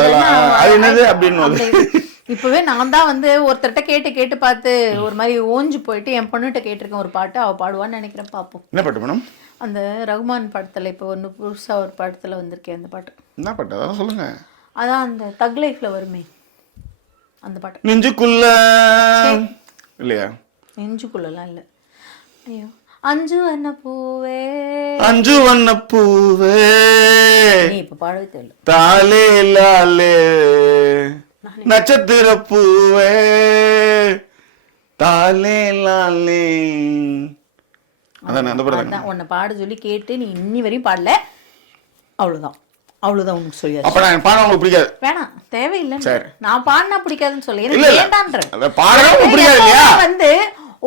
அது என்னது அப்படின்னு இப்பவே நான் தான் வந்து ஒருத்தர்ட்ட கேட்டு பார்த்து ஒரு மாதிரி ஓஞ்சு போயிட்டு என் பொண்ணுகிட்ட கேட்டிருக்கேன் ஒரு பாட்டு, அவ பாடுவான்னு நினைக்கிறேன். பாப்போம். என்ன பாட்டு மேடம்? அந்த ரகுமான் படத்துல இப்போ ஒன்று புதுசா ஒரு படத்துல வந்திருக்கேன் அந்த பாட்டு. என்ன பாட்டு அதான் சொல்லுங்க. அதான் அந்த தக் லைஃப்ல வருமே அந்த பாட்டு. நெஞ்சுக்குள்ள இல்லையா? நெஞ்சுக்குள்ளலாம் இல்ல. ஐயோ அஞ்சு வண்ண பூவே நீ இப்ப பாடவே தெரியல. தாலே லாலே நட்சத்திர பூவே தாலே லாலே அதான் அந்த படம். உன்னை பாட சொல்லி கேட்டு நீ இன்னி வரையும் பாடல, அவ்வளவுதான் உனக்கு சொல்லியா? அப்ப நான் பாட உங்களுக்கு பிடிக்காது? வேணாம், தேவையில்லை. நான் பாடினா பிடிக்காதுன்னு சொல்லி வந்து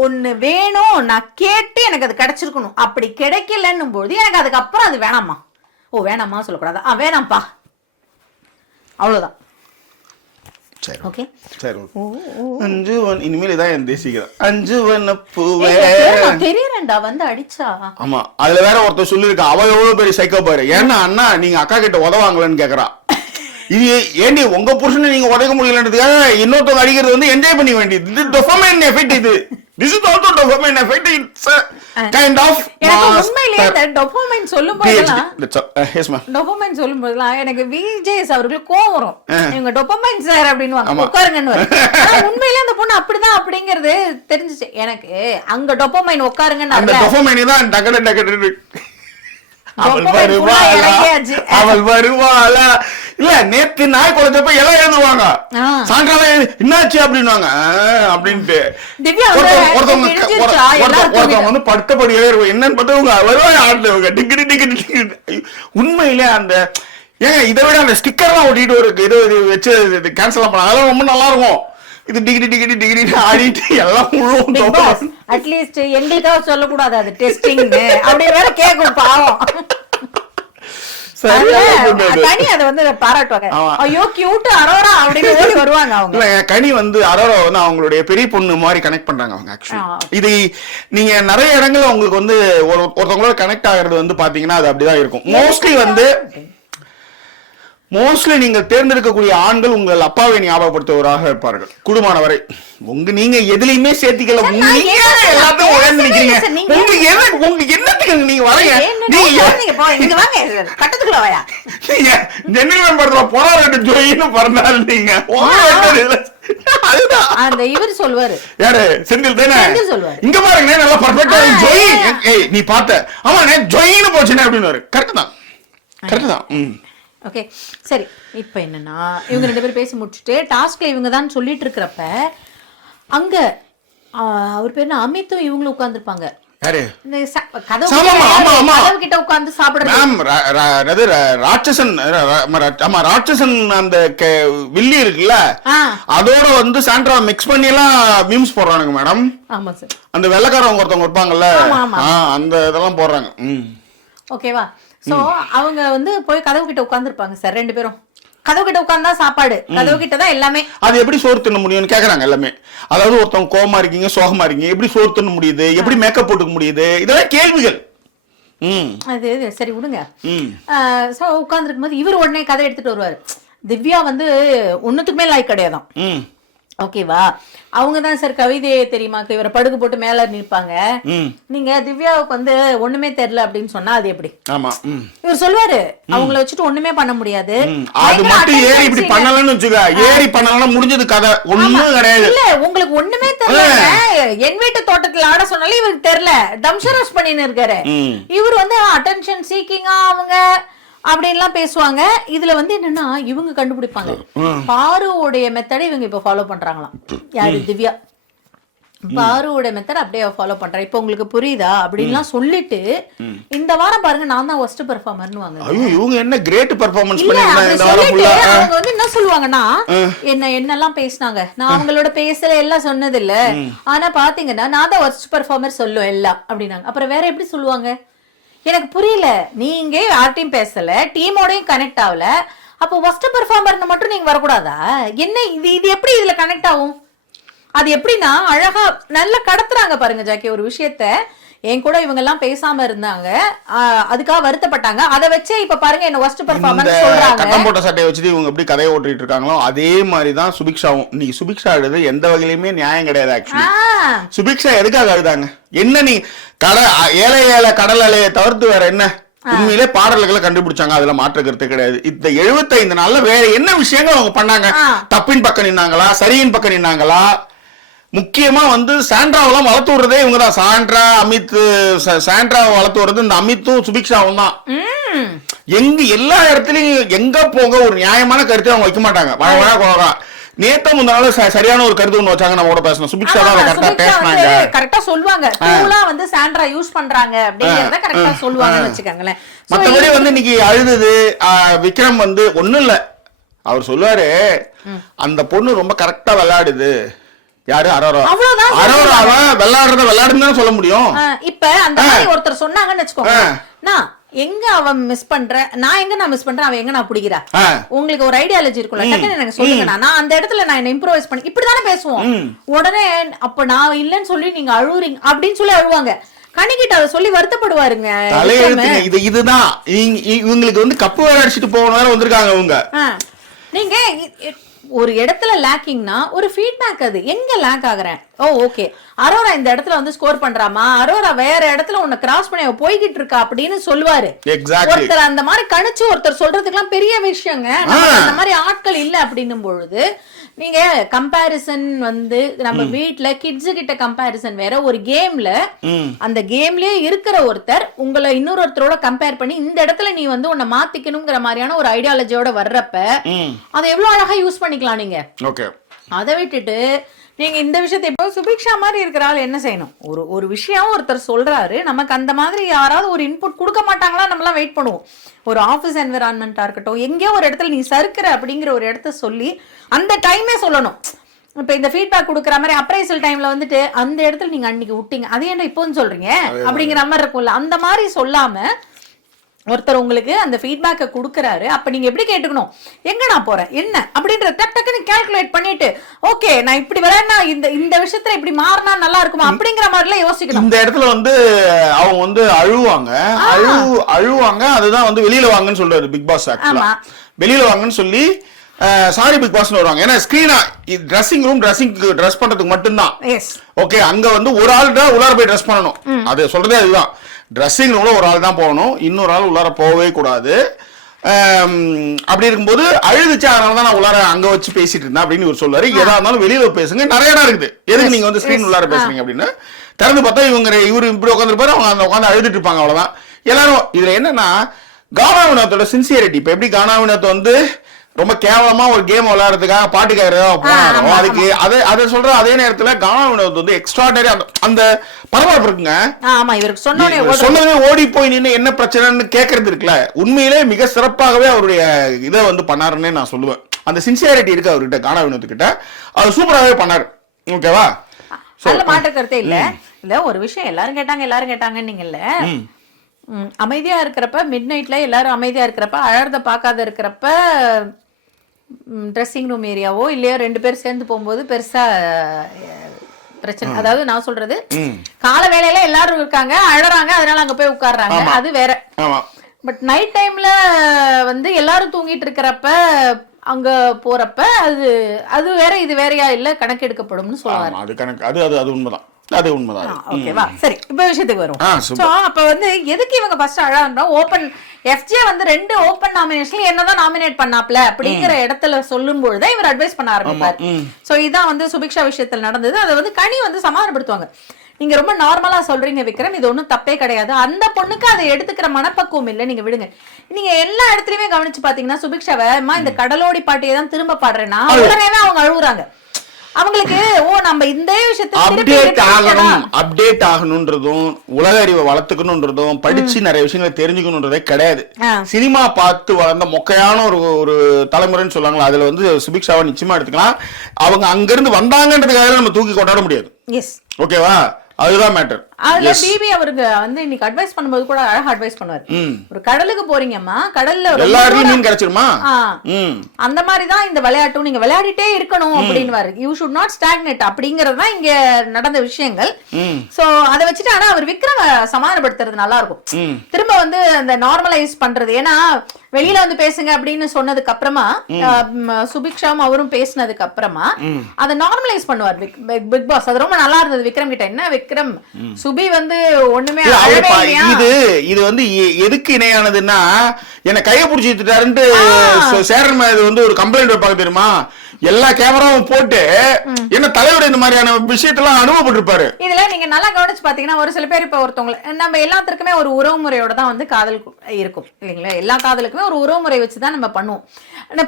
ஒண்ணு வேணும், நான் கேட்டு எனக்கு அது கிடைச்சிருக்கணும். அப்படி கிடைக்கலன்னும் போது எனக்கு அதுக்கப்புறம் அது வேணாமா, வேணாமா சொல்லக்கூடாது, வேணாம்ப்பா, அவ்வளவுதான். சரி ஓகே சரி. அஞ்சு இனிமேல் இதான் என் தேசிக்கிறேன். அஞ்சு வண்ண பூவே தெரியறேன்டா வந்து அடிச்சா. ஆமா, அதுல வேற ஒருத்தர் சொல்லிருக்கா, அவ எவ்வளவு பெரிய சைக்கோ பாரு. ஏன்னா அண்ணா நீங்க அக்கா கிட்ட உதவாங்கலன்னு கேக்குறா. இது ஏண்டி உங்க புருஷனை நீங்க உதைக்க முடியலன்றதுக்காக இன்னொருத்தவங்க அடிக்கிறது வந்து என்ஜாய் பண்ண வேண்டியது. இது dopamine effect. This is also dopamine effect. It's a kind of உண்மையிலேயே இந்த டோபமைன் சொல்லும்போதெல்லாம் டோபமைன் சொல்லும்போதெல்லாம் எனக்கு விஜேஎஸ் அவர்களுக்கு கோவம் வரும். இவங்க டோபமைன் சார் அப்படின்னு உட்காருங்கன்னு. உண்மையிலேயே அந்த பொண்ணு அப்படிதான் அப்படிங்கிறது தெரிஞ்சிச்சு எனக்கு. அங்க டோபமைன் உட்காருங்கன்னு அந்த டோபமைன் தான் டகட டகட அவள் வருவாளா இல்ல. நேத்து நாய் குறைஞ்சப்ப எல்லாம் எழுதுவாங்க, சாயங்காலம் என்னாச்சு அப்படின்வாங்க அப்படின்ட்டு. ஒருத்தவங்க வந்து படுத்தபடியே இருக்கும், என்னன்னு பார்த்தவங்க வருவாங்க ஆடுறவங்க டிகிரி டிகிரி. உண்மையிலே அந்த ஏன் இதை விட அந்த ஸ்டிக்கர்லாம் ஒட்டிட்டு ஒரு இது வச்சு கேன்சல் பண்ண அதெல்லாம் ரொம்ப நல்லா இருக்கும். இது டிகிரி டிகிரி டிகிரி ஆடிட்டு எல்லாம் முழுவதும் அட்லீஸ்ட் எங்களுக்காக சொல்லக்கூடாது அது டெஸ்டிங் அப்படி வேற கேட்கும் பாவம். கனி அதை வந்து பாராட்டுவாங்க, ஐயோ கியூட் அரோரா அப்படின்னு ஓடி வருவாங்க அவங்க. கனி வந்து அரோரா வந்து அவங்களுடைய பெரிய பொண்ணு மாதிரி கனெக்ட் பண்றாங்க அவங்க. ஆக்சுவலி இது நீங்க நிறைய இடங்கள்ல உங்களுக்கு வந்து ஒருத்தவங்களோட கனெக்ட் ஆகிறது வந்து பாத்தீங்கன்னா அது அப்படிதான் இருக்கும். மோஸ்ட்லி நீங்கள் தேர்ந்தெடுக்கக்கூடிய ஆண்கள் உங்கள் அப்பாவை ஞாபகப்படுத்துவராக இருப்பார்கள் குடும்பமானவரை. நீங்க எதுலயுமே சேர்த்திக்கல, எல்லாத்தையும் உயர்ந்து நிக்கிறீங்க. உங்களுக்கு என்னத்துக்கு நீங்க வரீங்க, ஜென்னில் படத்துல போராட்ட ஜோயின்னு பிறந்தாரு நீங்க. அந்த இவர் சொல்வாரு, யாரு செந்தில் தானே சொல்வாரு, இங்க பாருங்க நல்லா பர்ஃபெக்ட்டா ஜோய் நீ பார்த்த, ஆமா ஜோயின்னு போச்சுன்னு அப்படின்னு. கரெக்ட் தான், கரெக்ட் தான். ஓகே சரி, இப்போ என்னன்னா இவங்க 2 பேரும் பேசி முடிச்சுட்டு டாஸ்க்ல இவங்க தான் சொல்லிட்டு இருக்கிறப்ப அங்க அவர் பேர் அமித்தும் இவங்களும் உட்கார்ந்துருப்பாங்க. கதவு கிட்ட உட்கார்ந்து சாப்பிடுறது. ராட்சசன் அந்த வில்லி இருக்குல்ல, அதோட வந்து சாண்ட்ரா மிக்ஸ் பண்ணி எல்லாம் மீம்ஸ் போடுறானுங்க மேடம். ஆமா சார், அந்த வெள்ளைக்காரவங்க ஒருத்தவங்க இருப்பாங்கல்ல, அந்த இதெல்லாம் போடுறாங்க. ஓகேவா? சோ அவங்க வந்து போய் கதவு கிட்ட உட்கார்ந்துருப்பாங்க சார். 2 பேரும் கதவு கிட்ட உட்கார்ந்தா சாப்பாடு, கதவு கிட்ட தான் எல்லாமே. அது எப்படி சோறு தின்ன முடியும்னு கேக்குறாங்க எல்லாமே. அதாவது ஒருத்தவங்க கோவமா இருக்கீங்க, சோகமா இருக்கீங்க, எப்படி சோறு தின்ன முடியுது, எப்படி மேக்கப் போட்டுக்க முடியுது, இதெல்லாம் கேள்விகள். அது சரி விடுங்க. சோ உட்கார்ந்துருக்கும் போது இவர் உடனே கதை எடுத்துட்டு வருவாரு. திவ்யா வந்து ஒண்ணுத்துக்குமே லாய்க் கிடையாதான். ஓகேவா? அவங்கதான் சார் கவிதையே தெரியுமா இவரை படுகு போட்டு மேல நிற்பாங்க. நீங்க திவ்யாவுக்கு வந்து ஒண்ணுமே தெரியல அப்படின்னு சொன்னா அது எப்படி? இவர் சொல்லுவாரு அவங்கள வச்சுட்டு ஒண்ணுமே பண்ண முடியாது. அது மட்டும் ஏறி இப்படி பண்ணலன்னு வச்சுக்க, ஏறி பண்ணலாம் முடிஞ்சது கதை, ஒண்ணும் கிடையாது. இல்ல உங்களுக்கு ஒண்ணுமே தெரியல, என் வீட்டு தோட்டத்துல ஆட சொன்னாலும் இவருக்கு தெரியல, தம்ஷரஸ் பண்ணின்னு இருக்காரு. இவர் வந்து அட்டென்ஷன் சீக்கிங்கா அவங்க அப்படின்லாம் பேசுவாங்க. இதுல வந்து என்னன்னா இவங்க கண்டுபிடிப்பாங்க பாருவோடைய மெத்தடை இவங்க இப்ப ஃபாலோ பண்றாங்களாம். யாரு? திவ்யா. பாருவோட மெத்தட் அப்படியே ஃபாலோ பண்றேன். இப்போ உங்களுக்கு புரியுதா அப்படின்லாம் சொல்லிட்டு இந்த வாரம் பாருங்க நான் தான் ஒஸ்ட் பெர்ஃபார்மர்னு வாங்க. ஐயோ இவங்க என்ன கிரேட் பெர்ஃபார்மன்ஸ் பண்ணிருக்காங்க இந்த வாரம் ஃபுல்லா. அவங்க வந்து என்ன சொல்லுவாங்கன்னா என்னெல்லாம் பேசினாங்க, நான் அவங்களோட பேசல எல்லாம் சொன்னது இல்ல, ஆனா பாத்தீங்கன்னா நான் தான் ஒஸ்ட் பெர்ஃபார்மர் சொல்லுவேன் எல்லாம் அப்படின்னாங்க. அப்புறம் வேற எப்படி சொல்லுவாங்க எனக்கு புரியல. நீங்க யார்ட்டையும் பேசல, டீமோடையும் கனெக்ட் ஆகல, அப்போ ஒஸ்ட் பெர்ஃபார்மர்னு மட்டும் நீங்க வரக்கூடாதா? என்ன இது எப்படி இதுல கனெக்ட் ஆகும்? அது எப்படின்னா அழகா நல்லா கடத்துறாங்க பாருங்க ஜாக்கி ஒரு விஷயத்த. என் கூட இவங்க எல்லாம் பேசாம இருந்தாங்க, அதுக்காக வருத்தப்பட்டாங்க, அதை வச்சே இப்ப பாருங்க என்ன ஒஸ்ட் பெர்ஃபார்மன்ஸ் சொல்றாங்க. கட்டம் போட்ட சட்டையை வச்சுட்டு இவங்க எப்படி கதையை ஓட்டிட்டு இருக்காங்களோ அதே மாதிரிதான் சுபிக்ஷாவும். இன்னைக்கு சுபிக்ஷா எழுது எந்த வகையிலுமே நியாயம் கிடையாது. ஆக்சுவலி சுபிக்ஷா எதுக்காக எழுதாங்க? என்ன நீ ஏழை கடல் அலையை தவிர்த்து வேற என்ன? உண்மையிலே பாடல்களை கண்டுபிடிச்சாங்க, அதுல மாற்று கருத்து கிடையாது. இந்த 75 நாள்ல வேற என்ன விஷயங்கள் அவங்க பண்ணாங்க? தப்பின் பக்கம் நின்னாங்களா, சரியின் பக்கம் நின்னாங்களா? முக்கியமா வந்து சாண்ட்ராவெல்லாம் வளர்த்து விடுறதே இவங்கதான். சாண்ட்ராவை வளர்த்து விடுறது இந்த அமித்தும் சுபிக்ஷாவும் தான். எல்லா இடத்துலயும் எங்க போக ஒரு நியாயமான கருத்தை அவங்க வைக்க மாட்டாங்க. வழவழா நேத்த முந்தால சரியான ஒரு கருத்து ஒண்ணு வச்சாங்க, நம்ம கூட பேசணும். சுபிக்ஷா தான் கரெக்டா பேசினாங்க, கரெக்டா சொல்லுவாங்க. டூலா வந்து சாண்ட்ரா யூஸ் பண்றாங்க அப்படிங்கறத கரெக்டா சொல்லுவாங்கன்னு வெச்சுக்கங்களேன். மத்தபடி வந்து இன்னைக்கு அழுது விக்ரம் வந்து ஒண்ணும் இல்ல, அவர் சொல்லுவாரு அந்த பொண்ணு ரொம்ப கரெக்டா விளையாடுது. யாரு? அரோராவ விளையாடுன்னு சொல்ல முடியும். இப்ப அந்த மாதிரி ஒருத்தர் சொன்னாங்கன்னு வச்சுக்கோங்க, நான் எங்க அவன் மிஸ் பண்ற, நான் எங்க மிஸ் பண்றேன், அவன் எங்க நான் பிடிக்கிறா, உங்களுக்கு ஒரு ஐடியாலஜி இருக்கும்ல, டக்குன்னு எனக்கு சொல்லுங்க, நான் அந்த இடத்துல நான் என்ன இம்ப்ரோவைஸ் பண்ணி இப்படிதானே பேசுவோம். உடனே அப்ப நான் இல்லன்னு சொல்லி நீங்க அழுவுறீங்க அப்படின்னு சொல்லி அழுவாங்க. கணிக்கிட்ட அதை சொல்லி வருத்தப்படுவாருங்க. இதுதான் இவங்களுக்கு வந்து கப்பு வேற அடிச்சுட்டு போகணும் வேற வந்திருக்காங்க இவங்க. நீங்க ஒரு இடத்துல லேக்கிங்னா ஒரு ஃபீட்பேக், அது எங்க லேக் ஆகுறேன், ஓ ஓகே அரோரா இந்த இடத்துல வந்து ஸ்கோர் பண்றாமா, அரோரா வேற இடத்துல உன்னை கிராஸ் பண்ணி போய்கிட்டு இருக்கா அப்படின்னு சொல்லுவாரு. ஒருத்தர் அந்த மாதிரி கணிச்சு ஒருத்தர் சொல்றதுக்கு எல்லாம் பெரிய விஷயங்க. அந்த மாதிரி ஆட்கள் இல்ல அப்படின்னும் பொழுது நீங்க கம்பேரிசன் வந்து நம்ம வீட்டுல கிட்ஸ் கிட்ட கம்பேரிசன் வேற, ஒரு கேம்ல அந்த கேம்லயே இருக்கிற ஒருத்தர் உங்களை இன்னொருத்தரோட கம்பேர் பண்ணி இந்த இடத்துல நீ வந்து உன்னை மாத்திக்கணுங்கிற மாதிரியான ஒரு ஐடியாலஜியோட வர்றப்ப அதை எவ்வளவு அழகா யூஸ் பண்ணிக்கலாம் நீங்க. அதை விட்டுட்டு நீங்க இந்த விஷயத்தை இப்போ சுபிக்ஷா மாதிரி இருக்கிறாள் என்ன செய்யணும்? ஒரு விஷயம் ஒருத்தர் சொல்றாரு, நமக்கு அந்த மாதிரி யாராவது ஒரு இன்புட் கொடுக்க மாட்டாங்களா, நம்மளாம் வெயிட் பண்ணுவோம். ஒரு ஆஃபீஸ் என்விரான்மெண்டா இருக்கட்டும், எங்கேயோ ஒரு இடத்துல நீ சறுக்கிற அப்படிங்கிற ஒரு இடத்த சொல்லி அந்த டைமே சொல்லணும். இப்ப இந்த ஃபீட்பேக் கொடுக்குற மாதிரி அப்ரைசல் டைம்ல வந்துட்டு அந்த இடத்துல நீங்க அன்னைக்கு விட்டீங்க, அது என்ன இப்போன்னு சொல்றீங்க அப்படிங்கிற மாதிரி இருக்கும்ல, அந்த மாதிரி சொல்லாம ஒருத்தர் உங்களுக்கு அந்த ஃபீட்பேக்கை கொடுக்குறாரு, அப்ப நீங்க எப்படி கேட்டுக்கணும், எங்க நான் போறேன் என்ன அப்படின்ற டக் டக்குன்னு கால்குலேட் பண்ணிட்டு ஓகே நான் இப்படி வரேன்னா இந்த விஷயத்துல இப்படி மாறினா நல்லா இருக்குமா அப்படிங்கிற மாதிரிலாம் யோசிக்கணும். இந்த இடத்துல வந்து அவங்க வந்து அழுவாங்க. அதுதான் வந்து வெளியில வாங்கன்னு சொல்றாரு பிக் பாஸ். ஆக்சுவலா வெளியில வாங்கன்னு சொல்லி சாரி பிக் பாஸ்னு வருவாங்க. ஏன்னா ஸ்கிரீனா ட்ரெஸ்ஸிங் ரூம் ட்ரெஸ் பண்றதுக்கு மட்டும்தான். ஓகே, அங்க வந்து ஒரு ஆள் தான் உள்ளார போய் ட்ரெஸ் பண்ணணும். அது சொல்றதே அதுதான். ட்ரெஸ்ஸிங் ரூம்ல ஒரு ஆள் தான் போகணும், இன்னொரு ஆள் உள்ளார போகவே கூடாது. அப்படி இருக்கும்போது அழுதுச்சு, அதனால தான் நான் உள்ளார அங்க வச்சு பேசிட்டு இருந்தேன் அப்படின்னு இவர் சொல்லுவாரு. எதா இருந்தாலும் வெளியில பேசுங்க, நிறைய இடம் இருக்குது, எதுக்கு நீங்க வந்து ஸ்கிரீன் உள்ளார பேசுறீங்க அப்படின்னு. திறந்து பார்த்தா இவரு இப்படி உட்காந்துருப்பாரு, அவங்க அந்த உட்காந்து அழுதுட்டு இருப்பாங்க. அவ்வளவுதான் எல்லாரும். இதுல என்னன்னா கானா வினோத்தோட சின்சியரிட்டி. இப்ப எப்படி கானா வினோத் வந்து ரொம்ப கேவலமா ஒரு கேம் விளையாடுறதுக்காக பாட்டு கேட்கறதா அதுக்கு அதை சொல்ற அதே நேரத்துல கானா வினோத் வந்து எக்ஸ்ட்ராடனரி அந்த பரபரப்பு இருக்குங்க. சொன்னதே ஓடி போய் நின்று என்ன பிரச்சனைன்னு கேட்கறது இருக்குல்ல, உண்மையிலே மிக சிறப்பாகவே அவருடைய இதை வந்து பண்ணாருன்னே நான் சொல்லுவேன். அந்த சின்சியாரிட்டி இருக்கு அவர்கிட்ட, கானா வினோத் கிட்ட. அது சூப்பராகவே பண்ணாரு. ஓகேவா, மாற்றக்கருத்தே இல்ல. ஒரு விஷயம் எல்லாரும் கேட்டாங்க நீங்கல்ல, அமைதியா இருக்கிறப்ப மிட் நைட்ல எல்லாரும் அமைதியா இருக்கிறப்ப அழறத பார்க்காத இருக்கிறப்ப ட்ரெஸ்ஸிங் ரூம் ஏரியாவோ இல்லையோ 2 பேர் சேர்ந்து போகும்போது பெருசா பிரச்சனை. அதாவது நான் சொல்றது கால வேலையில எல்லாரும் இருக்காங்க, அழறாங்க, அதனால அங்க போய் உட்கார்றாங்க, அது வேற. பட் நைட் டைம்ல வந்து எல்லாரும் தூங்கிட்டு இருக்கிறப்ப அங்க போறப்ப அது வேற இது வேறையா இல்ல கணக்கெடுக்கப்படும்னு சொல்லுவாங்க. அது கணக்கு, அது உண்மைதான். அது உண்மைதான். ஓகேவா, சரி இப்ப விஷயத்துக்கு வரும். சோ அப்ப வந்து எதுக்கு இவங்க ஃபர்ஸ்ட் அழகா ஓபன் எஃப்ஜே வந்து 2 ஓபன் நாமினேஷன்ல என்னதான் நாமினேட் பண்ணாப்ல அப்படிங்கிற இடத்துல சொல்லும் பொழுது இவர் அட்வைஸ் பண்ண ஆரம்பிப்பார். சோ இதான் வந்து சுபிக்ஷா விஷயத்துல நடந்தது. அதை வந்து கனி வந்து சமாதானப்படுத்துவாங்க. நீங்க ரொம்ப நார்மலா சொல்றீங்க விக்ரம், இது ஒண்ணும் தப்பே கிடையாது, அந்த பொண்ணுக்கு அதை எடுத்துக்கிற மனப்பக்குவம் இல்ல, நீங்க விடுங்க. நீங்க எல்லா இடத்துலயுமே கவனிச்சு பாத்தீங்கன்னா சுபிக்ஷாவை இந்த கடலோடி பாட்டியை தான் திரும்ப பாடுறேன்னா உடனே அவங்க அழுகுறாங்க. அவங்களுக்கு நம்ம இந்த விஷயத்தை அப்டேட் ஆகணும்ன்றதும் உலக அறிவை வளர்த்துக்கணும்ன்றதும் படிச்சு நிறைய விஷயங்களை தெரிஞ்சுக்கணும்ன்றதே கிடையாது. சினிமா பார்த்து வளர்ந்த மொக்கையான ஒரு தலைமுறைன்னு சொல்லுவாங்களா, அதுல வந்து சுபிக்ஷாவை நிச்சயமா எடுத்துக்கலாம். அவங்க அங்கிருந்து வந்தாங்கன்றதுக்காக நம்ம தூக்கி கொண்டாட முடியாது. ஓகேவா, அதுதான் மேட்டர். அதுல பிபி அவருக்கு வந்து இன்னைக்கு அட்வைஸ் பண்ணும்போது கூட அழகா அட்வைஸ் பண்ணுவாரு. ஒரு கடலுக்கு போறீங்கம்மா, கடல்ல எல்லாரும் மீன் கிடைச்சிருமா, அந்த மாதிரிதான் இந்த விளையாட்டும் நீங்க விளையாடிட்டே இருக்கணும் அப்படின்னு. யூ ஷுட் நாட் ஸ்டாக்னேட் அப்படிங்கறதுதான் இங்க நடந்த விஷயங்கள். சோ அதை வச்சுட்டு ஆனா அவர் விக்ரம் சமாதானப்படுத்துறது நல்லா இருக்கும். திரும்ப வந்து அந்த நார்மலைஸ் பண்றது. ஏன்னா வெளியில வந்து பேசுங்க அப்படின்னு சொன்னதுக்கு அப்புறமா சுபிக்ஷாவும் அவரும் பேசினதுக்கு அப்புறமா அதை நார்மலைஸ் பண்ணுவார் பிக் பாஸ். அது ரொம்ப நல்லா இருந்தது விக்ரம் கிட்ட. என்ன விக்ரம், சுபி வந்து ஒண்ணுமே இது வந்து எதுக்கு இணையானதுன்னா என்ன கைய புடிச்சுட்டாருன்ட்டு சேரன் வந்து ஒரு கம்ப்ளைண்ட் வைப்பாங்க தெரியுமா. எல்லா கேமராவும் போட்டு என்ன தலைவர் இந்த மாதிரியான விஷயத்தெல்லாம் அனுபவப்பட்டிருப்பாரு. இதுல நீங்க நல்லா கவனிச்சு பாத்தீங்கன்னா ஒரு சில பேர் இப்ப ஒருத்தவங்க நம்ம எல்லாத்துக்குமே ஒரு உறவு முறையோட தான் வந்து காதல் இருக்கும் இல்லைங்களா. எல்லா காதலுக்குமே ஒரு உறவு முறை வச்சுதான் நம்ம பண்ணுவோம்.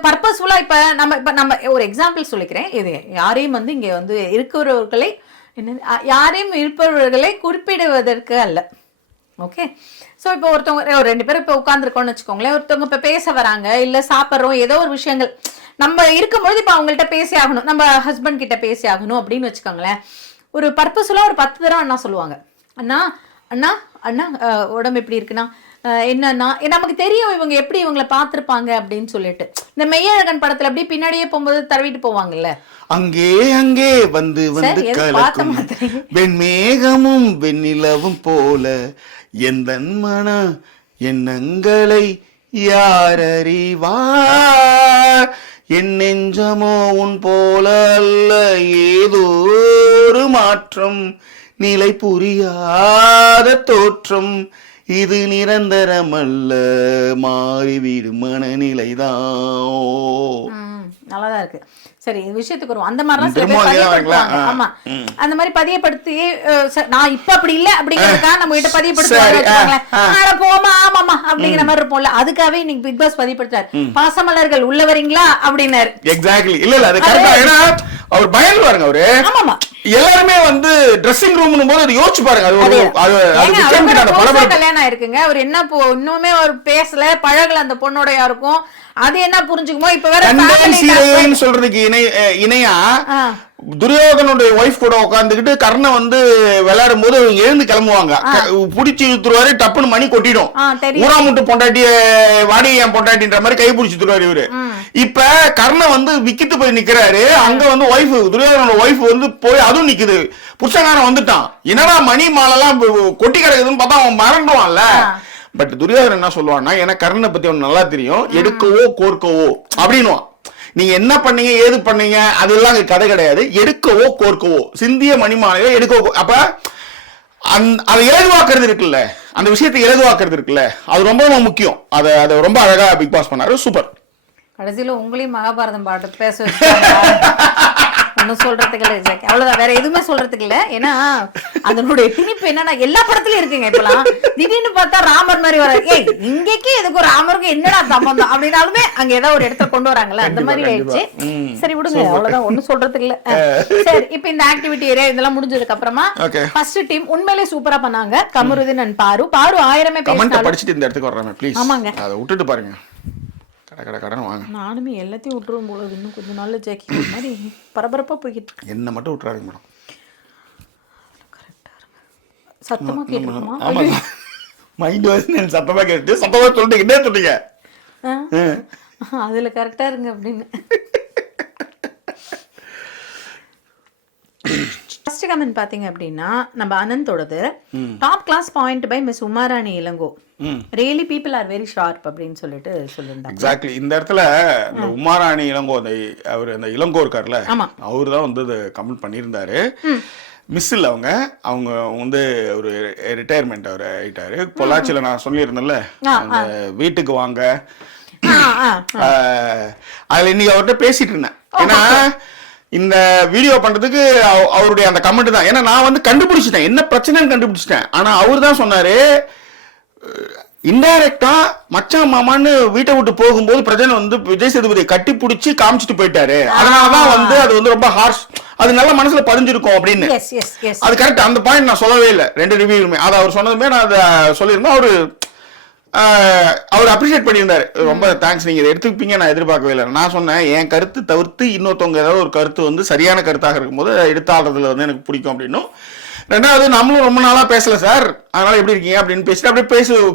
பர்பஸ்ஃபுல்லா இப்ப நம்ம ஒரு எக்ஸாம்பிள் சொல்லிக்கிறேன். இது யாரையும் வந்து இங்க வந்து இருக்கிறவர்களை யாரையும் இருப்பவர்களை குறிப்பிடுவதற்கு அல்ல. ஓகே, சோ இப்போ ஒருத்தவங்க 2 பேரும் இப்ப உட்கார்ந்துருக்கோம்னு வச்சுக்கோங்களேன். ஒருத்தவங்க இப்ப பேச வராங்க, இல்ல சாப்பிட்றோம், ஏதோ ஒரு விஷயங்கள் நம்ம இருக்கும்பொழுது இப்ப அவங்கள்ட்ட பேசி ஆகணும், நம்ம ஹஸ்பண்ட் கிட்ட பேசி ஆகணும் அப்படின்னு வச்சுக்கோங்களேன். ஒரு பர்பஸ்ஃபுல்லா ஒரு 10 தடவை அண்ணா சொல்லுவாங்க. அண்ணா அண்ணா அண்ணா உடம்பு எப்படி இருக்குண்ணா, என்னன்னா நமக்கு தெரியும் இவங்க எப்படி இவங்களை பார்த்திருப்பாங்க அப்படின்னு சொல்லிட்டு. இந்த மெய்யழகன் படத்துல அப்படியே பின்னாடியே போகும்போது தடவிட்டு போவாங்கல்ல, அங்கே அங்கே வந்து வந்து கலக்கும் வெண்மேகமும் வெண்ணிலவும் போல எந்தன் மன எண்ணங்களை யார் அறிவார், என் நெஞ்சமோ உன் போல அல்ல ஏதோ ஒரு மாற்றம், நிலை புரியாத தோற்றம், இது நிரந்தரமல்ல மாறிவிடும் மனநிலைதான். நல்லாதான் இருக்கு. சரி, விஷயத்துக்கு வருவோம். அந்த மாதிரிலாம் ஆமா, அந்த மாதிரி பதியப்படுத்தி நான் இப்ப அப்படி இல்ல அப்படிங்கறதுக்காக நம்ம கிட்ட பதியப்படுத்துவாங்க போமா ஆமாமா அப்படிங்கிற மாதிரி இருப்போம்ல. அதுக்காகவே இன்னைக்கு பிக் பாஸ் பதியப்படுத்தாரு, பாசமலர்கள் உள்ள வரீங்களா அப்படின்னாரு. எக்ஸாக்ட்லி. இல்ல அது கரெக்டா. ஏன்னா அவர் பயந்துவாருங்க அவரு. ஆமாமா, எல்லாருமே வந்து ட்ரெஸ்ஸிங் ரூம்னு போது அது யோசிச்சு பாருங்க. கல்யாணம் ஆயிருக்குங்க, அவர் என்ன இன்னுமே ஒரு பேசல பழகல அந்த பொண்ணோட யாருக்கும், அது என்ன புரிஞ்சுக்குமோ. இப்ப வேற சொல்றதுக்கு இணையா துரியோதனுடைய ஒய்ஃப் கூட உட்காந்துக்கிட்டு கர்ண வந்து விளையாடும் போது எழுந்து கிளம்புவாங்க, புடிச்சு இழுத்துருவாரு, டப்புன்னு மணி கொட்டிடும், ஊராமுட்டு பொண்டாட்டிய வாடி என் பொண்டாட்டின்ற மாதிரி கை பிடிச்சு தருவாரு இவரு. இப்ப கர்ண வந்து விக்கிட்டு போய் நிக்கிறாரு, அங்க வந்து ஒய்ஃப் துரியோதனோட ஒய்ஃப் வந்து போய் அதுவும் நிக்குது, புருஷகாரன் வந்துட்டான், என்னடா மணி மாலெல்லாம் கொட்டி கிடக்குதுன்னு பார்த்தா அவன் மறந்துவான்ல. பட் துரியோதனன் என்ன சொல்லுவான்னா, எனக்கு கர்ணனை பத்தி அவனுக்கு நல்லா தெரியும், எடுக்கவோ கோர்க்கவோ அப்படின்னுவான். நீங்க என்ன பண்ணீங்க ஏது பண்ணீங்க அதெல்லாம் கதை கிடையாது, எடுக்கவோ கோர்க்கவோ, சிந்திய மணிமாலையோ எடுக்கவோ. அப்ப அதை இலகுவாக்குறது இருக்குல்ல, அந்த விஷயத்தை இலகுவாக்குறது இருக்குல்ல, அது ரொம்ப ரொம்ப முக்கியம். அதை ரொம்ப அழகா பிக் பாஸ் பண்ணாரு, சூப்பர். கடைசியில உங்களையும் மகாபாரதம் பாட்டு பேச ஒன்னும் சொல்றதுக்கு இல்ல, அவ்வளவுதான், வேற எதுவுமே சொல்றதுக்கு இல்ல. ஏன்னா அதனுடைய திணிப்பு என்னன்னா எல்லா படத்துலயும் இருக்குங்க. இப்பெல்லாம் திடீர்னு பார்த்தா ராமர் மாதிரி வர, ஏய் இங்கேக்கு எதுக்கும் ராமருக்கும் என்னடா சம்பந்தம் அப்படின்னாலுமே அங்க ஏதாவது ஒரு இடத்துல கொண்டு வராங்கல்ல, அந்த மாதிரி ஆயிடுச்சு. சரி விடுங்க, அவ்வளவுதான், ஒன்னும் சொல்றதுக்கு இல்ல. சரி, இப்ப இந்த ஆக்டிவிட்டி ஏரியா இதெல்லாம் முடிஞ்சதுக்கு அப்புறமா ஃபர்ஸ்ட் டீம் உண்மையிலே சூப்பரா பண்ணாங்க. கமருதீன் அண்ட் பாரு 1000 பேர் படிச்சுட்டு இந்த இடத்துக்கு வர்றாங்க ப்ளீஸ். ஆமாங்க, அதை விட்டுட்டு பாருங்க, நானுமே எல்லாத்தையும் விட்டுருவோம் போல, இன்னும் கொஞ்சம் நாள்ல ஜாக்கி மாதிரி பரபரப்பா போய்கிட்டு இருக்கு. என்ன மட்டும் விட்டுறாதீங்க மேடம், சத்தமா கேட்டுருக்குமா? மைண்ட் வாய்ஸ் சத்தமா கேட்டு சத்தமா சொல்லிட்டீங்க சொன்னீங்க, அதுல கரெக்டா இருங்க அப்படின்னு. ஃபர்ஸ்ட் கமெண்ட் பாத்தீங்க அப்படின்னா நம்ம அனந்தோடது, top class point by miss Umarani Elango, really people are very sharp அப்படின்னு சொல்லிட்டு சொல்லியிருந்தாங்க. எக்ஸாக்ட்லி, இந்த இடத்துல இந்த உமாராணி இளங்கோ அவர் அந்த இளங்கோ இருக்கார்ல, அவரு தான் வந்து கமெண்ட் பண்ணியிருந்தாரு. மிஸ் இல்லை, அவங்க வந்து ஒரு ரிட்டையர்மெண்ட் அவர் ஆயிட்டாரு. பொள்ளாச்சியில் நான் சொல்லியிருந்தேன்ல, அந்த வீட்டுக்கு வாங்க, அதுல இன்னைக்கு அவர்கிட்ட பேசிட்டு இருந்தேன். ஏன்னா இந்த வீடியோ பண்றதுக்கு அவருடைய அந்த கமெண்ட் தான். ஏன்னா நான் வந்து கண்டுபிடிச்சிட்டேன் என்ன பிரச்சனைன்னு கண்டுபிடிச்சிட்டேன். ஆனா அவரு தான் சொன்னாரு, இன்டைரக்டா மச்சான் மாமான்னு வீட்டை விட்டு போகும்போது பிரச்சனை வந்து விஜய் சேதுபதியை கட்டி பிடிச்சி காமிச்சிட்டு போயிட்டாரு, அதனாலதான் வந்து அது வந்து ரொம்ப ஹார்ஷ், அது நல்ல மனசுல பதிஞ்சிருக்கும் அப்படின்னு. அது கரெக்ட், அந்த பாயிண்ட் நான் சொல்லவே இல்லை ரெண்டு ரிவ்யூமே. அதை அவர் சொன்னதுமே நான் அதை சொல்லியிருந்தேன். அவர் அப்ரிஷியேட் பண்ணியிருந்தாரு, ரொம்ப தேங்க்ஸ், நீங்க இதை எடுத்துப்பீங்க நான் எதிர்பார்க்கவே இல்லை. நான் சொன்னேன் என் கருத்து தவிர்த்து இன்னொருத்தவங்க ஏதாவது ஒரு கருத்து வந்து சரியான கருத்தாக இருக்கும்போது எடுத்தாடுறதுல வந்து எனக்கு பிடிக்கும் அப்படின்னும். ரெண்டாவது, நம்மளும் ரொம்ப நாளா பேசல சார், அதனால எப்படி இருக்கீங்க அப்படின்னு பேசிட்டு அப்படியே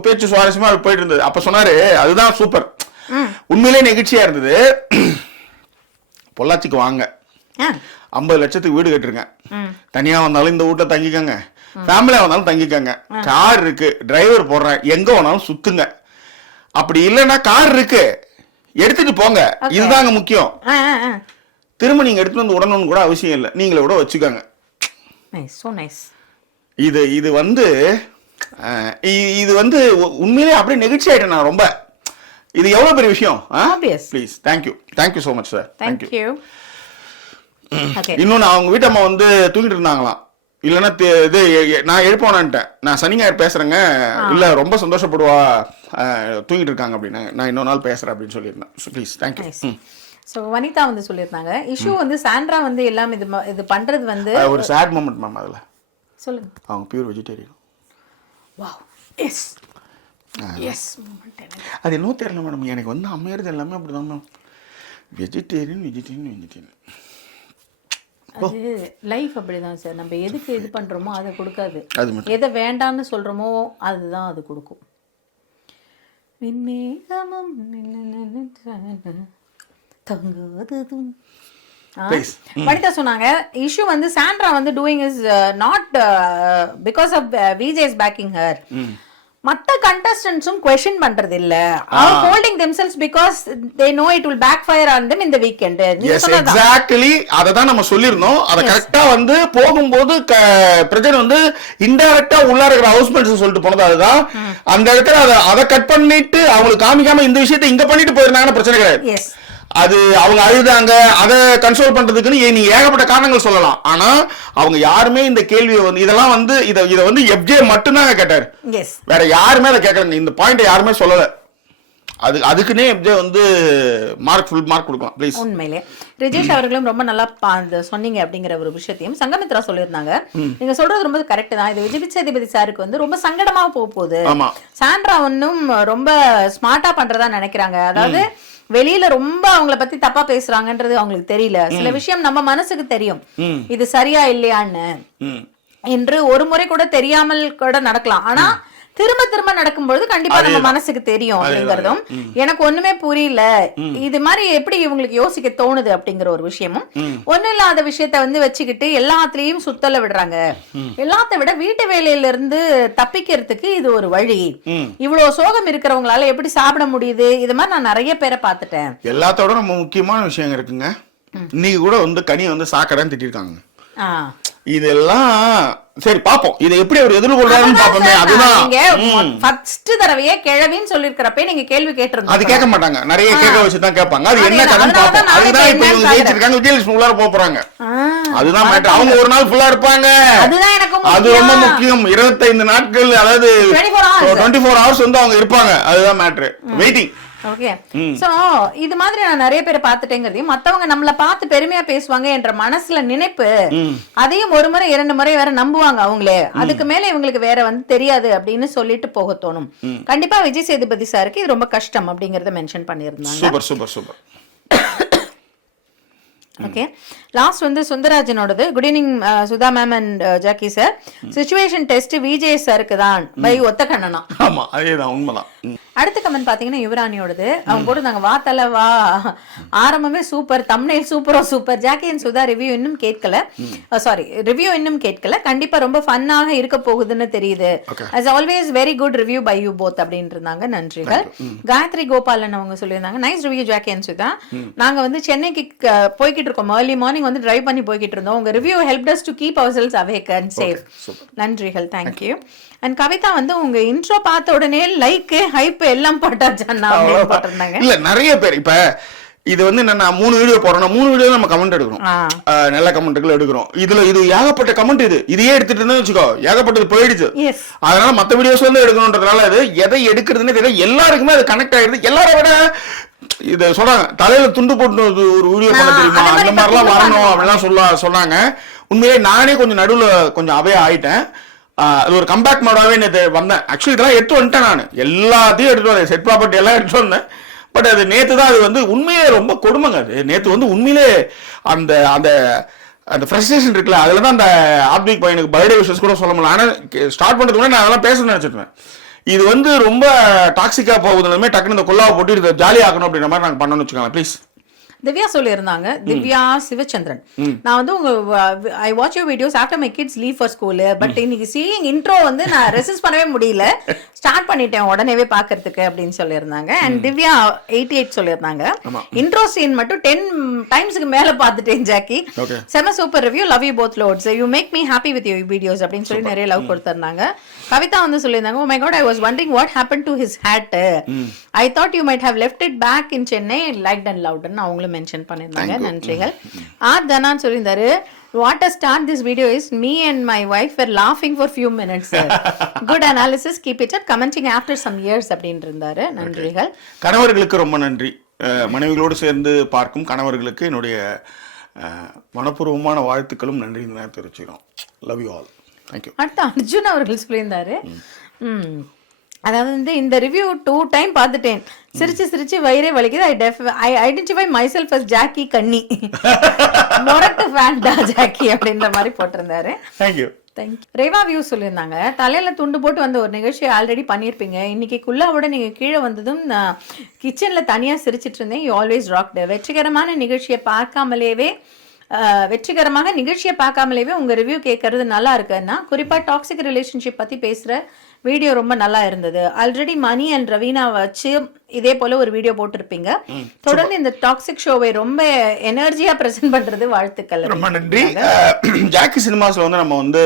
பேச்சு சுவாரஸ்யமா போயிட்டு இருந்தது. அப்ப சொன்னாரு, அதுதான் சூப்பர், உண்மையிலே நெகிழ்ச்சியா இருந்தது. பொள்ளாச்சிக்கு வாங்க, 50 லட்சத்துக்கு வீடு கட்டுருங்க, தனியா வந்தாலும் இந்த வீட்டுல தங்கிக்கங்க, ஃபேமிலியா வந்தாலும் தங்கிக்கங்க, கார் இருக்கு, டிரைவர் போடுறேன், எங்க வேணாலும் சுத்துங்க, அப்படி இல்லைன்னா கார் இருக்கு எடுத்துட்டு போங்க, இதுதாங்க முக்கியம். திரும்ப நீங்க எடுத்துட்டு வந்து உடனும் கூட அவசியம் இல்லை, நீங்களே கூட வச்சுக்கோங்க. இது வந்து உண்மையிலே அப்படியே நெகிழ்ச்சி ஆயிட்டேன் நான் ரொம்ப. இது எவ்வளவு பெரிய விஷயம். Please, thank you so much sir, thank you. இன்னொன்னு, அவங்க வீட்டம்மா வந்து தூங்கிட்டு இருந்தாங்களாம், இல்லைன்னா இது நான் எழுப்போனான்ட்டேன், நான் சனி ஞாயிறு பேசுறேங்க, இல்ல ரொம்ப சந்தோஷப்படுவா தூங்கிட்டு இருக்காங்க அப்படின்னு, நான் இன்னொரு நாள் பேசுறேன் அப்படின்னு சொல்லியிருந்தேன். Please, thank you. சோ வனிதா வந்து சொல்லியிருந்தாங்க, இஷ்யூ வந்து சாண்ட்ரா வந்து எல்லாம் இது பண்றது வந்து ஒரு சேட் மொமெண்ட் மேம். அதுல சொல்லுங்க, அவங்க pure vegetarian. Wow, yes yes moment. அது என்ன தெரியல மேடம், எனக்கு வந்து அமையறது எல்லாமே அப்படிதான் மேம், வெஜிடேரியன். அது லைஃப் அப்படிதான் சார், நம்ம எதுக்கு இது பண்றோமோ அதை கொடுக்காது, எதை வேண்டாம்னு சொல்றோமோ அதுதான் அது கொடுக்கும். விண்மேகமும் தங்காததும். வனிதா சொன்னாங்க, இஷ்யூ வந்து சாண்ட்ரா வந்து doing is not because of Vijay's backing her. மத்த கண்டஸ்டன்ட்ஸும் क्वेश्चन பண்றது இல்ல, are holding themselves because they know it will backfire on them in the weekend. Yes, exactly, அத தான் நம்ம சொல்லிருந்தோம். அத கரெக்ட்டா வந்து போகும்போது பிரச்சனை வந்து இன்டைரக்ட்டா உள்ள இருக்கிற ஹவுஸ்மேட்ஸ் சொல்லிட்டு போனது அதுதான். அந்த இடத்துல அத கட் பண்ணிட்டு அவங்களுக்கு காமிக்காம இந்த விஷயத்தை இங்க பண்ணிட்டு போயிருந்தாங்கன்னா பிரச்சனை கிடையாது. எஸ், அது அவங்க அழுதாங்க, அதை கன்சோல் பண்றதுக்குன்னு நீ ஏகப்பட்ட காரணங்கள் சொல்லலாம். ஆனா அவங்க யாருமே இந்த கேள்வியை வந்து இதெல்லாம் வந்து இதை வந்து எஃப்ஜே மட்டும்தான் கேட்டாரு, வேற யாருமே அதை கேட்கல, இந்த பாயிண்ட் யாருமே சொல்லல. அதுக்குன்னே வந்து ஃபுல் மார்க் கொடுக்கலாம் ப்ளீஸ். உண்மையிலே ரிஜேஷ் அவர்களும் ரொம்ப நல்லா சொன்னீங்க அப்படிங்கிற ஒரு விஷயத்தையும் சங்கமித்ரா சொல்லியிருந்தாங்க. நீங்க சொல்றது ரொம்ப கரெக்ட் தான். இது விஜய் சேதுபதி சாருக்கு வந்து ரொம்ப சங்கடமா போகுது. சாண்ட்ரா ஒன்னும் ரொம்ப ஸ்மார்ட்டா பண்றதா நினைக்கிறாங்க. அதாவது வெளியில ரொம்ப அவங்கள பத்தி தப்பா பேசுறாங்கன்றது அவங்களுக்கு தெரியல. சில விஷயம் நம்ம மனசுக்கு தெரியும், இது சரியா இல்லையான்னு என்று ஒரு முறை கூட தெரியாமல் கூட நடக்கலாம். ஆனா திரும்ப திரும்ப நடக்கும்பொழுது கண்டிப்பா நம்ம மனசுக்கு தெரியும் அப்படிங்கறதும் எனக்கு ஒண்ணுமே புரியல. இது மாதிரி எப்படி இவங்களுக்கு யோசிக்க தோணுது அப்படிங்கிற ஒரு விஷயமும், ஒண்ணு இல்லாத விஷயத்த வந்து வச்சுக்கிட்டு எல்லாத்துலயும் சுத்தல விடுறாங்க. எல்லாத்த விட வீட்டு வேலையில இருந்து தப்பிக்கிறதுக்கு இது ஒரு வழி. இவ்வளவு சோகம் இருக்கிறவங்களால எப்படி சாப்பிட முடியுது? இது மாதிரி நான் நிறைய பேரை பார்த்துட்டேன். எல்லாத்தோட நம்ம முக்கியமான விஷயம் இருக்குங்க. இன்னைக்கு கூட வந்து கனியை வந்து சாக்கடைன்னு திட்டிருக்காங்க. இதெல்லாம் சரி பாப்போம், இதை எப்படி அவர் எதிர்கொள்றாருன்னு பாப்போமே. அதுதான் ஃபர்ஸ்ட் தடவையே கிழவின்னு சொல்லிருக்கிறப்ப நீங்க கேள்வி கேட்டிருந்தீங்க. அது கேட்க மாட்டாங்க, நிறைய கேட்க வச்சு தான் கேட்பாங்க. அது என்ன கதைன்னு பாப்போம். அதுதான் இப்ப இவங்க ஜெயிச்சிருக்காங்க, விஜயலட்சுமி உள்ளார போறாங்க. அதுதான் மேட்டர். அவங்க ஒரு நாள் ஃபுல்லா இருப்பாங்க, அது ரொம்ப முக்கியம். 25 நாட்கள், அதாவது 24 hours வந்து அவங்க இருப்பாங்க. அதுதான் மேட்டர். வெயிட்டிங். ஓகே, சோ இது மாதிரி நான் நிறைய பேரை பார்த்துட்டேங்கிறதையும் மத்தவங்க நம்மள பார்த்து பெருமையா பேசுவாங்க என்ற மனசுல நினைப்பு, அதையும் ஒரு முறை 2 முறை வேற நம்புவாங்க அவங்களே. அதுக்கு மேல இவங்களுக்கு வேற வந்து தெரியாது அப்படின்னு சொல்லிட்டு போக தோணும். கண்டிப்பா விஜய் சேதுபதி சாருக்கு இது ரொம்ப கஷ்டம் அப்படிங்கறத மென்ஷன் பண்ணியிருந்தாங்க. Super super super. Okay, last வந்து சுந்தராஜனோடது. Good evening Sudha ma'am and Jackie sir. Situation test Vijay சாருக்கு தான் பை ஒத்த கண்ணனா. ஆமா, அதேதான், உண்மைதான். அடுத்த கமெண்ட் பாத்தீங்கன்னா யுவராணியோடது. அவங்க போட்டுருந்தாங்க, வா தல வா, ஆரம்பமே சூப்பர், தம்ப்நெயில் சூப்பரோ super. Jackie and Sudha review இன்னும் கேட்கல, சாரி ரிவ்யூ இன்னும் கேட்கல. கண்டிப்பா ரொம்ப ஃபன்னாக இருக்க போகுதுன்னு தெரியுது. as always very good review by you both அப்படின்னு இருந்தாங்க. நன்றிகள். காயத்ரி கோபாலன் அவங்க சொல்லியிருந்தாங்க, nice review Jackie and Sudha. நாங்க வந்து சென்னைக்கு போய்கிட்டு இருக்கோம், ஏர்லி மார்னிங் வந்து டிரைவ் பண்ணி போய்கிட்டு இருந்தோம். உங்க review helped us to keep ourselves awake and safe. நன்றிகள், தேங்க் யூ. அண்ட் கவிதா வந்து உங்க இன்ட்ரோ பார்த்த உடனே லைக் ஹைப் எல்லாம் போட்டாச்சான்னா போட்டிருந்தாங்க. இல்ல நிறைய பேர் இப்ப இது வந்து என்ன, 3 வீடியோ போறோம், 3 வீடியோ நம்ம கமெண்ட் எடுக்கிறோம், நல்ல கமெண்ட்டுகள் எடுக்கிறோம். இது ஏகப்பட்ட கமெண்ட், இதையே எடுத்துட்டு இருந்தா வச்சுக்கோ, ஏகப்பட்டது போயிடுச்சு. அதனால மத்த வீடியோஸ் வந்து எடுக்கணும்ன்றதுனால அது எதை எடுக்கிறதுன்னு தெரியல. எல்லாருக்குமே அது கனெக்ட் ஆயிடுது. எல்லாரை விட இத சொல்றாங்க, தலையில துண்டு போட்டு ஒரு வீடியோ பண்ண தெரியுமா, அந்த மாதிரி எல்லாம் வரணும் அப்படிலாம் சொன்னாங்க. உண்மையிலே நானே கொஞ்சம் நடுவுல கொஞ்சம் அவே ஆயிட்டேன். அது ஒரு கம்பேக் மோடாவே நேற்று வந்தேன். ஆக்சுவலி இதெல்லாம் எடுத்து வந்துட்டேன், நான் எல்லாத்தையும் எடுத்து வந்தேன், செட் ப்ராப்பர்ட்டி எல்லாம் எடுத்து வந்தேன். பட் அது நேற்று தான் அது வந்து உண்மையிலே ரொம்ப கொடுமைங்க. அது நேற்று வந்து உண்மையிலே அந்த அந்த அந்த ஃப்ரஸ்ட்ரேஷன் இருக்குல்ல, அதில் தான் அந்த ஆப்விக் பையனுக்கு பர்த்டே விஷஸ் கூட சொல்ல முடியல. ஆனால் ஸ்டார்ட் பண்ணுறதுக்கு முன்னாடி நான் அதெல்லாம் பேசணும்னு நினச்சிருந்தேன். இது வந்து ரொம்ப டாக்ஸிக்காக போகுதுமே, டக்குனு இந்த கொல்லாவை போட்டு இதை ஜாலியாகணும் அப்படின்ற மாதிரி நாங்கள் பண்ணணும்னு வச்சுக்கோங்க ப்ளீஸ். திவ்யா சொல்லியிருந்தாங்க, திவ்யா சிவச்சந்திரன், நான் வந்து உங்க I watch you videos after my kids leave for school. But இன்னைக்கு சீயிங் இன்ட்ரோ வந்து நான் ரெசிஸ்ட் பண்ணவே முடியல, ஸ்டார்ட் பண்ணிட்டேன் உடனேவே பாக்குறதுக்கு அப்படின்னு சொல்லியிருந்தாங்க. அண்ட் திவ்யா 88 சொல்லியிருந்தாங்க, இன்ட்ரோ சீன் மட்டும் 10 டைம்ஸ்க்கு மேல பார்த்துட்டேன் ஜாக்கி, செம super review, love you both lots, you make me happy with your videos அப்படின்னு சொல்லி நிறைய லவ் கொடுத்திருந்தாங்க. கவிதா வந்து சொல்லியிருந்தாங்க, oh my god, I was wondering what happened to his hat. I thought you might have left it back in Chennai, liked and loved ன்னு அவங்களும் mention பண்ணிருந்தாங்க. நன்றிகள். தனான் சொல்லியிருந்தாரு, what a start this video is, me and my wife were laughing for few minutes. Good analysis, keep it up, commenting after some years அப்படின்னு இருந்தாரு. நன்றிகள். கணவர்களுக்கு ரொம்ப நன்றி. மனைவிகளோடு சேர்ந்து பார்க்கும் கணவர்களுக்கு என்னுடைய மனப்பூர்வமான வாழ்த்துக்களும் நன்றியும் தான் தெரிவிச்சுக்கிறோம். Love you all. தேங்க்யூ. அடுத்து அர்ஜுன் அவர்கள் சொல்லியிருந்தாரு, அதாவது வந்து இந்த ரிவ்யூ 2 டைம் பார்த்துட்டேன், சிரிச்சு வயிறே வலிக்குது. I identify myself as Jackie கன்னி, மொரட்டு ஃபேன் டா ஜாக்கி அப்படின்ற மாதிரி போட்டிருந்தாரு. தேங்க்யூ. ரேவா வியூ சொல்லியிருந்தாங்க, தலையில துண்டு போட்டு வந்த ஒரு நிகழ்ச்சியை ஆல்ரெடி பண்ணியிருப்பீங்க, இன்னைக்கு குல்லாவோட நீங்க கீழே வந்ததும் நான் கிச்சன்ல தனியா சிரிச்சிட்டு இருந்தேன், யூ ஆல்வேஸ் ராக்ட். வெற்றிகரமாக நிகழ்ச்சியை பார்க்காமலேவே உங்க ரிவ்யூ கேட்கறது நல்லா இருக்குன்னா, குறிப்பா டாக்ஸிக் ரிலேஷன்ஷிப் பத்தி பேசுற வீடியோ ரொம்ப நல்லா இருந்தது. ஆல்ரெடி மணி அண்ட் ரவீனா வச்சு இதே போல ஒரு வீடியோ போட்டிருப்பீங்க. தொடர்ந்து இந்த டாக்ஸிக் ஷோவை ரொம்ப எனர்ஜியா பிரசன்ட் பண்றது வாழ்த்துக்கள். ரொம்ப நன்றி. ஜாக்கி சினிமாஸ்ல வந்து நம்ம வந்து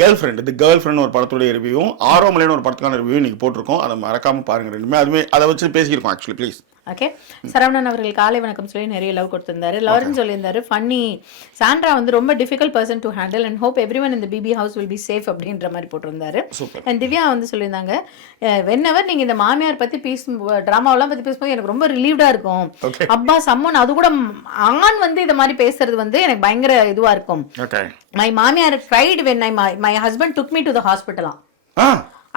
கேர்ள் ஃப்ரெண்ட் ஒரு படத்துடைய ரிவ்யூவும், ஆரோமலைன்னு ஒரு படத்துக்கான ரிவ்யூ இன்னைக்கு போட்டிருக்கோம். அதை மறக்காம பாருங்க. ரெண்டுமே அதுவே அதை வச்சு பேசியிருக்கோம் ஆக்சுவலி. ப்ளீஸ். ஓகே. சரவணன் அவர்கள் காலை வணக்கம் சொல்லி நிறைய லவ் கொடுத்திருந்தாரு. லாரன்ஸ் சொல்லியிருந்தாரு ஃபன்னி சாண்ட்ரா வந்து ரொம்ப difficult person to handle and hope everyone இந்த BB house will be safe அப்படின்ற மாதிரி போட்டிருந்தாரு. அண்ட் திவ்யா வந்து சொல்லியிருந்தாங்க வென்னவர் நீங்க இந்த மாமியார் பத்தி டிராமாவெல்லாம் பத்தி பேசும்போது எனக்கு ரொம்ப ரிலீவ்டா இருக்கும். அப்பா சம்மன் அது கூட ஆண் வந்து இந்த மாதிரி பேசுறது வந்து எனக்கு பயங்கர இதுவா இருக்கும். மை மாமியார் cried when my husband took me to the hospital.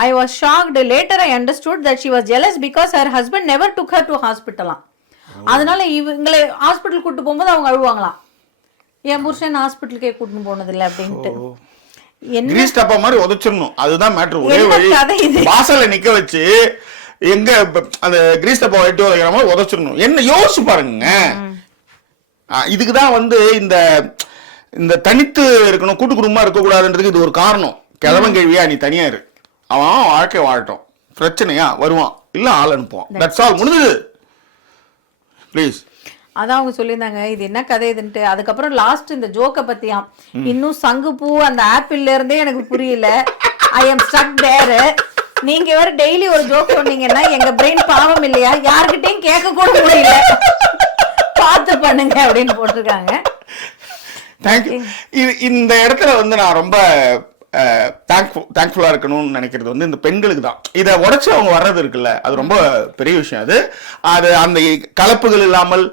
I was shocked. Later I understood that she was jealous because her husband never took her to hospital. அதனால இவங்களை ஹாஸ்பிட்டல் கூட்டு போகும்போது அவங்க அழுவாங்களாம், என் புருஷன் ஹாஸ்பிட்டலுக்கே கூட்டு போனது இல்லை அப்படின்ட்டு. கிரீஸ் டப்பா மாதிரி உதைச்சிடணும், அதுதான் மேட்டர். ஒரே வழி வாசல்ல நிக்க வச்சு எங்க அந்த கிரீஸ் டப்பா வெட்டி உதைக்கிற மாதிரி உதைச்சிடணும். என்ன யோசிச்சு பாருங்க. இதுக்குதான் வந்து இந்த தனித்து இருக்கணும், கூட்டு குடும்பமா இருக்கக்கூடாதுன்றதுக்கு இது ஒரு காரணம். கிழவன் கேள்வியா நீ தனியா இரு, அவன் வாழ்க்கை வாழட்டும், பிரச்சனையா வருவான், இல்ல ஆள் அனுப்புவான், தட்ஸ் ஆல், முடிஞ்சது. ப்ளீஸ். அதான் அவங்க சொல்லியிருந்தாங்க இது என்ன கதை இதுன்ட்டு. அதுக்கப்புறம் லாஸ்ட் இந்த ஜோக்கை பத்தியாம், இன்னும் சங்குப்பூ அந்த ஆப்பிள்ல இருந்தே எனக்கு புரியல, ஐ எம் ஸ்டக் தேர். நீங்க வேற டெய்லி ஒரு ஜோக் சொன்னீங்கன்னா எங்க பிரெயின் பாவம் இல்லையா, யாருக்கிட்டையும் கேட்க கூட முடியல, பார்த்து பண்ணுங்க அப்படின்னு போட்டிருக்காங்க. தேங்க்யூ. இந்த இடத்துல வந்து நான் ரொம்ப தேங்க்ஃபுல்லா இருக்கணும்னு நினைக்கிறது வந்து இந்த பெண்களுக்கு தான். இதை உடைச்சு அவங்க வர்றது இருக்குல்ல, அது ரொம்ப பெரிய விஷயம். அது அந்த கலப்புகள் இல்லாமல்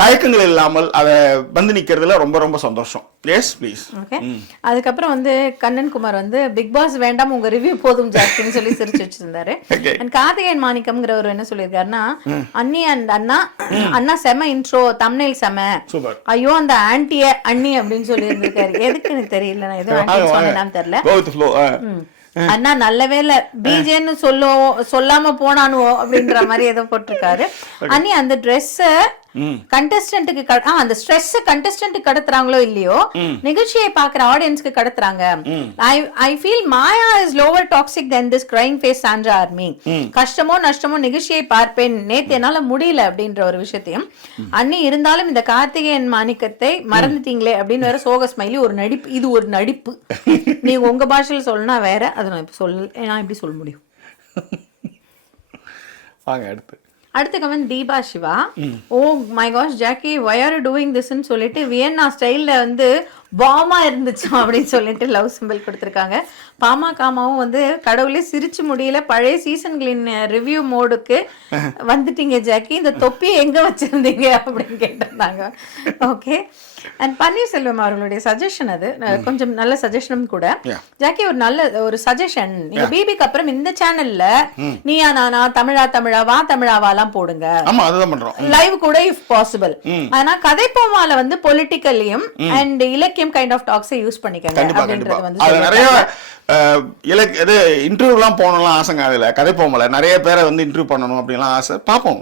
தயக்கங்கள் இல்லாமல் அதை வந்து நிக்கிறதுல ரொம்ப ரொம்ப சந்தோஷம். Yes please. ஓகே. அதுக்கப்புறம் வந்து கண்ணன் குமார் வந்து பிக் பாஸ் வேண்டாம் உங்க ரிவ்யூ போதும் ஜாக்கின்னு சொல்லி சிரிச்சு வச்சிருந்தாரு. அண்ட் கார்த்திகேயன் மாணிக்கம்ங்கிறவர் என்ன சொல்லியிருக்காருன்னா, அண்ணி அண்ட் அண்ணா செம இன்ட்ரோ, தம்ப்நெயில் செம, ஐயோ அந்த ஆன்டிய அண்ணி அப்படின்னு சொல்லி இருந்திருக்காரு. எதுக்கு எனக்கு தெரியல, நான் எதுவும் சொன்னேன்னு தெரியல. அண்ணா நல்ல வேலை பிஜேன்னு சொல்லாம போனானுவோ அப்படின்ற மாதிரி ஏதோ போட்டிருக்காரு. அண்ணி அந்த ட்ரெஸ் கண்டஸ்டன்ட்டுக்கு அந்த ஸ்ட்ரெஸ் கண்டஸ்டன்ட்டுக்கு கடத்துறாங்களோ இல்லையோ, நிகழ்ச்சியை பாக்குற ஆடியன்ஸ்க்கு கடத்துறாங்க. I feel Maya is lower toxic then this crying face Sandra army. கஷ்டமோ நஷ்டமோ நிகழ்ச்சியை பார்ப்பேன், நேத்து என்னால முடியல அப்படின்ற ஒரு விஷயத்தையும் அண்ணி இருந்தாலும் இந்த கார்த்திகேயன் மாணிக்கத்தை மறந்துட்டீங்களே அப்படின்னு வேற சோக ஸ்மைலி. ஒரு நடிப்பு, இது ஒரு நடிப்பு. நீங்க உங்க பாஷையில சொல்லனா வேற, அதை நான் இப்படி சொல்ல முடியும். அடுத்த comment Deepa Siva. Oh my gosh Jackie why are you doing this ன்னு சொல்லிட்டு வியன்னா ஸ்டைல்ல வந்து பாமா இருந்துச்சு அப்படின்னு சொல்லிட்டு லவ் சிம்பிள் கொடுத்துருக்காங்க. பாமா காமாவும் வந்து கடவுளே சிரிச்சு முடியல, பழைய சீசன்களின் ரிவ்யூ மோடுக்கு வந்துட்டீங்க ஜாக்கி, இந்த தொப்பியை எங்க வச்சிருந்தீங்க அப்படின்னு கேட்டிருந்தாங்க. ஓகே. அண்ட் பன்னீர்செல்வம் அவர்களுடைய சஜஷன், அது கொஞ்சம் நல்ல சஜஷனும் கூட. ஜாக்கி ஒரு நல்ல ஒரு சஜஷன், நீங்க பிபிக்கு அப்புறம் இந்த சேனல்ல நீயா நானா, தமிழா வா தமிழாவாலாம் போடுங்க, லைவ் கூட இஃப் பாசிபிள். ஆனா கதைப்போமால வந்து பொலிட்டிக்கலையும் அண்ட் இலக்கியம் கைண்ட் ஆஃப் டாக்ஸை யூஸ் பண்ணிக்கங்க அப்படின்றது வந்து நிறைய இன்டர்வியூலாம் போனலாம் ஆசைங்க. அதுல கதை போமல நிறைய பேரை வந்து இன்டர்வியூ பண்ணணும் அப்படின்லாம் ஆசை. பார்ப்போம்.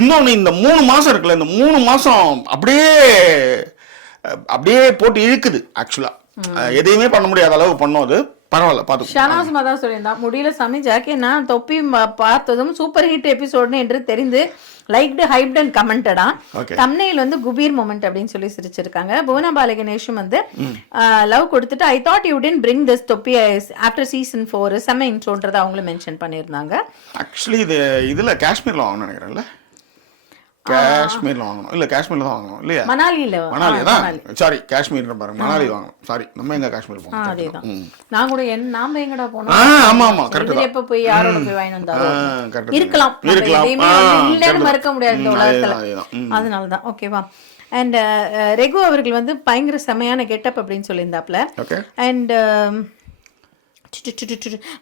இன்னொன்னு இந்த 3 மாசம் இருக்குல்ல, இந்த 3 மாசம் அப்படியே போட்டு இழுக்குது. ஆக்சுவலா எதையுமே பண்ண முடியாத அளவு பண்ணும். அது பரவாயில்ல, பாத்து. ஷானாசுமா தான் சொல்லியிருந்தா, முடியல சாமி ஜாக்கி, நான் தொப்பி பார்த்ததும் சூப்பர் ஹிட் எபிசோட்னு என்று தெரிந்து லைக்டு ஹைப்ட் அண்ட் கமெண்டடா. தம்ப்நெயில் வந்து குபீர் மொமெண்ட் அப்படின்னு சொல்லி சிரிச்சிருக்காங்க. புவனா பாலகணேஷும் வந்து லவ் கொடுத்துட்டு I thought you didn't bring this தொப்பி ஆஃப்டர் சீசன் 4 செம இன்ட்ரோன்றதை அவங்களும் மென்ஷன் பண்ணியிருந்தாங்க. ஆக்சுவலி இதுல காஷ்மீர்ல வாங்கணும்னு நினைக்கிறேன்ல, காஷ்மீர்ல வாங்கணும், இல்ல காஷ்மீர்ல தான் வாங்கணும் இல்லையா, மணாலி தான், சாரி காஷ்மீர் பாருங்க, மணாலி வாங்கணும், சாரி நம்ம எங்க காஷ்மீர் போறோம். அதேதான் நான் கூட நாம எங்கடா போனோம். ஆமா ஆமா கரெக்ட் தான். எப்ப போய் யாரோட போய் வாங்கி வந்தாலும் இருக்கலாம், இல்லன்னு மறக்க முடியாது இந்த உலகத்துல, அதனால தான். ஓகேவா. அண்ட் ரெகு அவர்கள் வந்து பயங்கர செமையான கெட்டப் அப்படின்னு சொல்லியிருந்தாப்ல. அண்ட்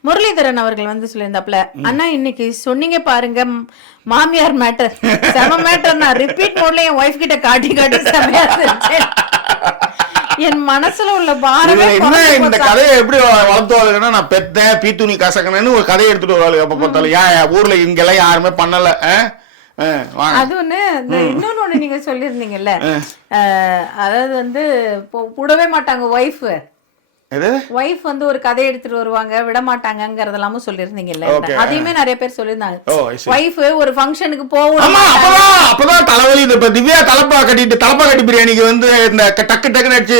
முரளிதரன் அவர்கள் வந்து சொல்லியிருந்தாப்ல, அண்ணா இன்னைக்கு சொன்னீங்க பாருங்க மாமியார் மேட்டர், செம மேட்டர், நான் ரிப்பீட் மோட்ல என் ஒய்ஃப் கிட்ட காட்டி செமையா செஞ்சேன், என் மனசுல உள்ள பாரமே. இந்த கதையை எப்படி வளர்த்துவாளுன்னா, நான் பெத்தேன் பீத்துணி கசக்கணும்னு ஒரு கதையை எடுத்துட்டு வருவாள் எப்ப பார்த்தாலும். ஏன் ஊர்ல இங்கெல்லாம் யாருமே பண்ணல. அது ஒண்ணு. இன்னொன்னு நீங்க சொல்லிருந்தீங்கல்ல, அதாவது வந்து விடவே மாட்டாங்க ஒய்ஃப் வந்து ஒரு கதை எடுத்துட்டு வருவாங்க, விட மாட்டாங்கிறதெல்லாமும் சொல்லிருந்தீங்கல்ல, அதையுமே நிறைய பேர் சொல்லிருந்தாங்க. ஒய்ஃப் ஒரு ஃபங்க்ஷனுக்கு போகணும், அப்பதான் தலைவலி. இந்த திவ்யா தலப்பா கட்டி பிரியாணிக்கு வந்து இந்த டக்கு டக்குன்னு அடிச்சு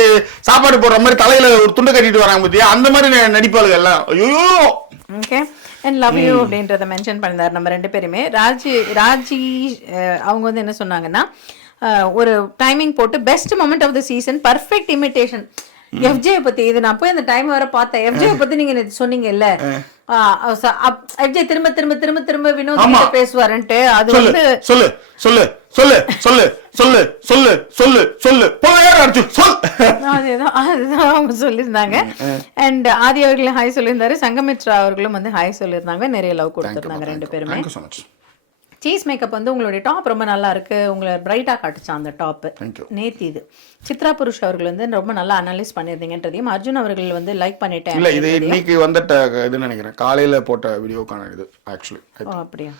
சாப்பாடு போடுற மாதிரி தலையில ஒரு துண்டு கட்டிட்டு வராங்க பத்தியா, அந்த மாதிரி நடிப்பாளுங்க எல்லாம். ஐயோ. ஓகே. அண்ட் லவ் யூ அப்படின்றத மென்ஷன் பண்ணிருந்தாரு நம்ம 2 பேருமே. ராஜி அவங்க வந்து என்ன சொன்னாங்கன்னா, ஒரு டைமிங் போட்டு best moment of the season perfect imitation. FJ பத்தி இது நான் போய் அந்த டைம் வர பார்த்தேன். எஃப்ஜே பத்தி நீங்க சொன்னீங்க இல்ல, எஃப்ஜே திரும்ப திரும்ப திரும்ப திரும்ப வினோத் பேசுவாருன்ட்டு. அது வந்து சொல்லு சொல்லு சொல்லு சொல்லு சொல்லு சொல்லு சொல்லு சொல்லு அதுதான் அவங்க சொல்லியிருந்தாங்க. அண்ட் ஆதி அவர்களும் ஹாய் சொல்லியிருந்தாரு, சங்கமித்ரா அவர்களும் வந்து ஹாய் சொல்லியிருந்தாங்க. நிறைய லவ் கொடுத்துருந்தாங்க 2 பேருமே. சீஸ் மேக்கப் வந்து உங்களுடைய டாப் ரொம்ப நல்லா இருக்கு, உங்களை பிரைட்டா காட்டுச்சான் அந்த டாப் நேத்தி. இது சித்ரா புருஷ் அவர்கள் வந்து ரொம்ப நல்லா அனலைஸ் பண்ணிருந்தீங்கன்றதையும் அர்ஜுன் அவர்கள் வந்து லைக் பண்ணிட்டேன். இல்ல இது இன்னைக்கு வந்துட்ட இது நினைக்கிறேன், காலையில போட்ட வீடியோக்கான இது ஆக்சுவலி. அப்படியா?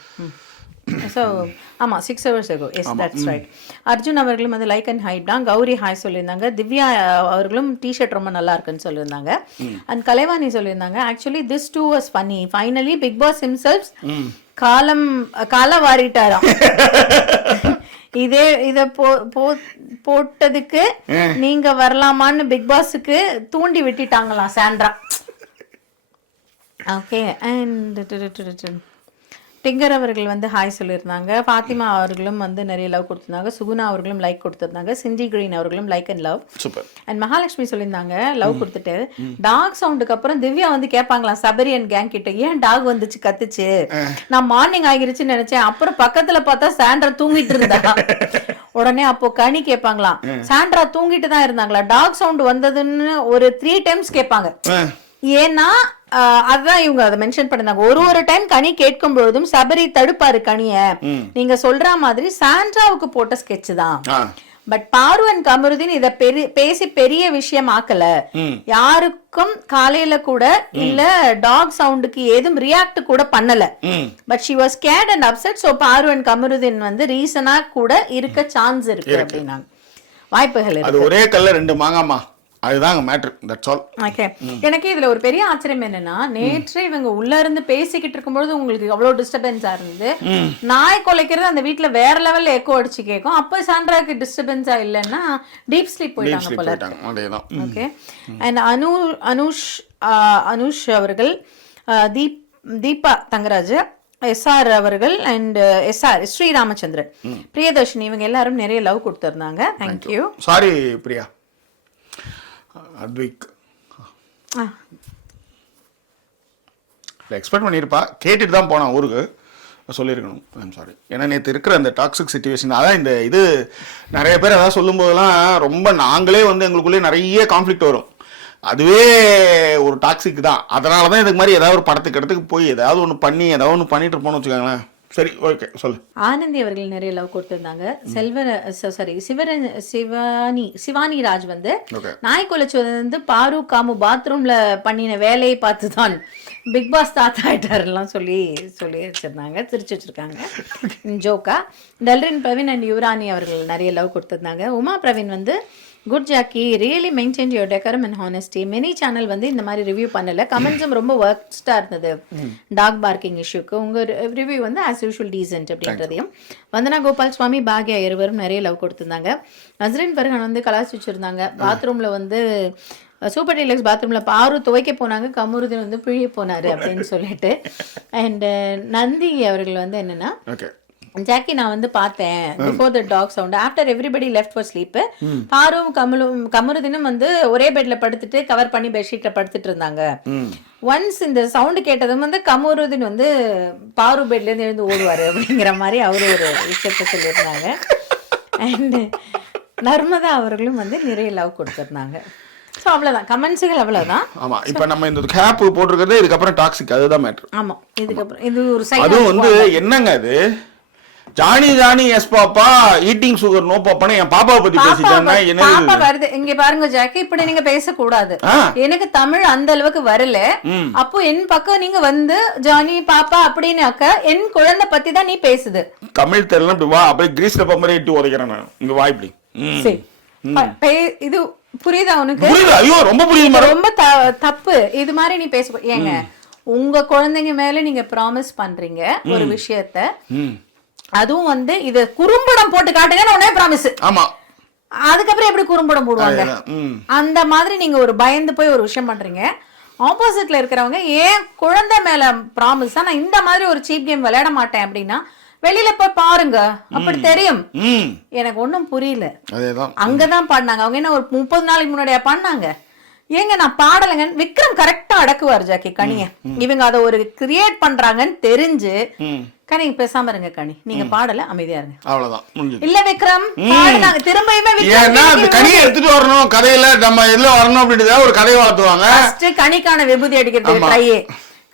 ஸோ ஆமாம் 6 hours ago. Yes that's right. Arjun அவர்களும் வந்து லைக் அண்ட் ஹைட் தான். கௌரி ஹாய் சொல்லியிருந்தாங்க. திவ்யா அவர்களும் டிஷர்ட் ரொம்ப நல்லா இருக்குன்னு சொல்லியிருந்தாங்க. அண்ட் கலைவாணி சொல்லியிருந்தாங்க, actually this too was funny, finally Bigg Boss himself கால வாரிட்டாராம். இத போட்டதுக்கு நீங்க வரலாமான்னு பிக் பாஸுக்கு தூண்டி விட்டுட்டாங்களாம் சாண்ட்ரா. ஓகே. அண்ட் டிங்கர் அவர்கள் வந்து ஹாய் சொல்லியிருந்தாங்க. ஃபாத்திமா அவர்களும் வந்து நிறைய லவ் கொடுத்திருந்தாங்க. சுகுணா அவர்களும் லைக் கொடுத்திருந்தாங்க. சிண்டி கிரீன் அவர்களும் like and love. And Mahalakshmi சொல்லியிருந்தாங்க லவ் கொடுத்துட்டு. டாக் சவுண்டுக்கு அப்புறம் திவ்யா வந்து கேட்பாங்களாம் சபரி அண்ட் கேங் கிட்ட, ஏன் டாக் வந்துச்சு கத்துச்சு, நான் மார்னிங் ஆகிருச்சுன்னு நினைச்சேன், அப்புறம் பக்கத்துல பார்த்தா சாண்ட்ரா தூங்கிட்டு இருந்தா. உடனே அப்போ கனி கேட்பாங்களாம், சாண்ட்ரா தூங்கிட்டு தான் இருந்தாங்களா, டாக் சவுண்ட் வந்ததுன்னு ஒரு 3 times கேட்பாங்க. ஏன்னா அதுதான் இவங்க அதை மென்ஷன் பண்ணாங்க. ஒரு டைம் கனி கேட்கும் பொழுதும் சபரி தடுப்பாரு கனிய, நீங்க சொல்ற மாதிரி சாண்ட்ராவுக்கு போட்ட ஸ்கெட்ச் தான். பட் பாரு அண்ட் கமருதீன் இத பேசி பெரிய விஷயம் ஆக்கல, யாருக்கும் காலையில கூட இல்ல டாக் சவுண்டுக்கு ஏதும் ரியாக்ட் கூட பண்ணல. But she was scared and upset. So Paru and Kamarudheen வந்து ரீசனா கூட இருக்க சான்ஸ் இருக்கு அப்படின்னாங்க. வாய்ப்புகள் இருக்கு. அது ஒரே கல்ல 2 மாங்காமா, அதுதான் மேட்டர். That's all. ஓகே. எனக்கு இதுல ஒரு பெரிய ஆச்சரியம் என்னன்னா, நேற்று இவங்க உள்ள இருந்து பேசிக்கிட்டு இருக்கும்போது உங்களுக்கு அவ்வளவு டிஸ்டர்பன்ஸா இருந்தது. நாய் குலைக்கிறது அந்த வீட்டுல வேற லெவல்ல எக்கோ அடிச்சு கேட்கும். அப்ப சாண்ட்ராக்கு டிஸ்டர்பன்ஸா இல்லைன்னா டீப் ஸ்லீப் போயிட்டாங்க போல. ஓகே. அண்ட் அனுஷ் அவர்கள், தீபா தங்கராஜ், SR அவர்கள் அண்ட் SR ஸ்ரீராமச்சந்திரன், பிரியதர்ஷினி, இவங்க எல்லாரும் நிறைய லவ் கொடுத்திருந்தாங்க. Thank you. Sorry Priya, Advik expect பண்ணியிருப்பா, கேட்டுட்டு தான் போனான் ஊருக்கு, சொல்லியிருக்கணும். I'm sorry. ஏன்னா நேற்று இருக்கிற அந்த டாக்ஸிக் சிச்சுவேஷன், அதான் இந்த இது நிறைய பேர் அதான் சொல்லும் போதெல்லாம் ரொம்ப நாங்களே வந்து எங்களுக்குள்ளே நிறைய கான்ஃப்ளிக்ட் வரும். அதுவே ஒரு டாக்ஸிக் தான். அதனால தான் இதுக்கு மாதிரி ஏதாவது ஒரு படத்துக்கு போய் ஏதாவது ஒன்று பண்ணி ஏதாவது ஒன்று பண்ணிட்டு இருப்போம்னு வச்சுக்கோங்களேன். சரி, ஓகே, சொல்லு. ஆனந்தி அவர்கள் நிறைய லவ் கொடுத்திருந்தாங்க. சிவானி ராஜ் வந்து நாய் குலைச்சது வந்து பாரு காமு பாத்ரூம்ல பண்ணின வேலையை பார்த்துதான் பிக் பாஸ் தாத்தா ஆயிட்டாருலாம் சொல்லி வச்சிருந்தாங்க, சிரிச்சு வச்சிருக்காங்க ஜோக்கா. டல்ரின் பிரவீன் அண்ட் யுவராணி அவர்கள் நிறைய லவ் கொடுத்திருந்தாங்க. உமா பிரவீன் வந்து good Jackie, really maintain your டெக்கரம் and honesty. Many channel வந்து இந்த மாதிரி ரிவ்யூ பண்ணல, கமெண்ட்ஸும் ரொம்ப ஒர்ஸ்டா இருந்தது டாக் பார்க்கிங் இஷ்யூக்கு. உங்க ரிவ்யூ வந்து ஆஸ் யூஷுவல் டீசென்ட் அப்படின்றதையும். வந்தனா கோபால் சுவாமி, பாக்யா இருவரும் நிறைய லவ் கொடுத்திருந்தாங்க. நஸ்ரின் பர்ஹான் வந்து கலாச்சி வச்சிருந்தாங்க. பாத்ரூம்ல வந்து சூப்பர் டீலக்ஸ் பாத்ரூம்ல பாரு துவைக்க போனாங்க, கமருதீன் வந்து பிழிய போனாரு அப்படின்னு சொல்லிட்டு. அண்ட் நந்தி அவர்கள் வந்து என்னன்னா, ஜாக்கி நான் வந்து பார்த்தேன் before the talk sound after everybody left for sleep, பாரும் கமருதீனும் வந்து ஒரே பெட்ல படுத்துட்டு கவர் பண்ணி பெட்ஷீட்ல படுத்துட்டு இருந்தாங்க. ஒன்ஸ் இந்த சவுண்ட் கேட்டதும் வந்து கமருதீன் வந்து பாரு பெட்ல இருந்து எழுந்து ஓடுவாரு அப்படிங்கிற மாதிரி அவரு ஒரு விஷயத்த சொல்லியிருந்தாங்க. அண்ட் நர்மதா அவர்களும் வந்து நிறைய லவ் கொடுத்திருந்தாங்க. ஸோ அவ்வளோதான் கமெண்ட்ஸுகள், அவ்வளோதான். ஆமாம், இப்போ நம்ம இந்த கேப் போட்டிருக்கிறது இதுக்கப்புறம் டாக்ஸிக், அதுதான் மேட்ரு. ஆமாம், இதுக்கப்புறம் இது ஒரு சைடு. அதுவும் வந்து என்னங்க அது, Johnny yes papa eating sugar no பாப்பான்னு என் பாப்பாவை பத்தி பேசிட்டாங்க. பாப்பா வருது இங்க பாருங்க ஜாக்கி, இப்படி நீங்க பேசக்கூடாது. எனக்கு தமிழ் அந்த அளவுக்கு வரல. அப்போ என் பக்கம் நீங்க வந்து ஜானி பாப்பா அப்படின்னாக்க என் குழந்தை பத்தி தான் நீ பேசுது. தமிழ் தெரியல, இப்படி வா அப்படியே கிரீஸ்ல பம்பரை இட்டு உதைக்கிறேன் நான். இங்க வா இப்படி. இது புரியுதா உனக்கு? புரியுது. ஐயோ ரொம்ப புரியுது. ரொம்ப தப்பு இது மாதிரி நீ பேச. ஏங்க உங்க குழந்தைங்க மேல நீங்க ப்ராமிஸ் பண்றீங்க ஒரு விஷயத்த, அதுவும் வந்து இது குறும்படம் போட்டு காட்டுங்கன்னு உடனே ப்ராமிஸ். ஆமா, அதுக்கப்புறம் எப்படி குறும்படம் போடுவாங்க? அந்த மாதிரி நீங்க ஒரு பயந்து போய் ஒரு விஷயம் பண்றீங்க. ஆப்போசிட்ல இருக்கிறவங்க ஏன் குழந்தை மேல ப்ராமிஸ் நான் இந்த மாதிரி ஒரு சீப் கேம் விளையாட மாட்டேன் அப்படின்னா வெளியில போய் பாருங்க அப்படி தெரியும். எனக்கு ஒண்ணும் புரியல. அங்கதான் பாடினாங்க அவங்க. என்ன ஒரு 30 நாளைக்கு முன்னாடியா பாடினாங்க? ஏங்க நான் பாடலைங்க. விக்ரம் கரெக்டா அடக்குவார் ஜாக்கி கனிய. இவங்க அதை ஒரு கிரியேட் பண்றாங்கன்னு தெரிஞ்சு கனி பேசாம இருங்க கனி, நீங்க பாடல அமைதியா இருங்க, அவ்வளவுதான். இல்ல விக்ரம் பாடுனாங்க திரும்பியுமே கனியை எடுத்துட்டு வரணும், கதையில நம்ம எதுல வரணும் அப்படின்றத ஒரு கதையை வளர்த்துவாங்க. ஃபர்ஸ்ட் கனிக்கான விபூதி அடிக்கிறதுக்கு ட்ரையே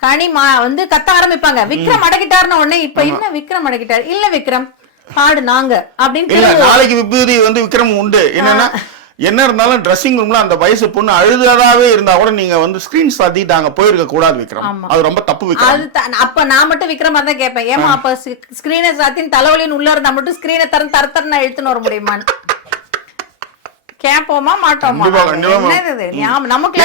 கனி வந்து கத்த ஆரம்பிப்பாங்க. விக்ரம் அடக்கிட்டாருன்னு உடனே இப்ப என்ன விக்ரம் அடக்கிட்டாரு, இல்ல விக்ரம் பாடு நாங்க அப்படின்னு. நாளைக்கு விபூதி வந்து விக்ரம் உண்டு. என்னன்னா என்ன இருந்தாலும் ட்ரெஸ்ஸிங் ரூம்ல அந்த வயசு பொண்ணு அழுதாவே இருந்தா கூட நீங்க வந்து ஸ்கிரீன் சாத்திட்டாங்க போயிருக்க கூடாது விக்ரம். அது ரொம்ப தப்பு விக்ரம். அப்ப நான் மட்டும் விக்ரமா தான் கேட்பேன், ஏமா அப்ப ஸ்கிரீனை சாத்தின்னு தலைவலின்னு உள்ள இருந்தா மட்டும் ஸ்கிரீனை தர நான் எடுத்துன்னு வர முடியுமான்னு கேப்போமா மாட்டோமா? நமக்கு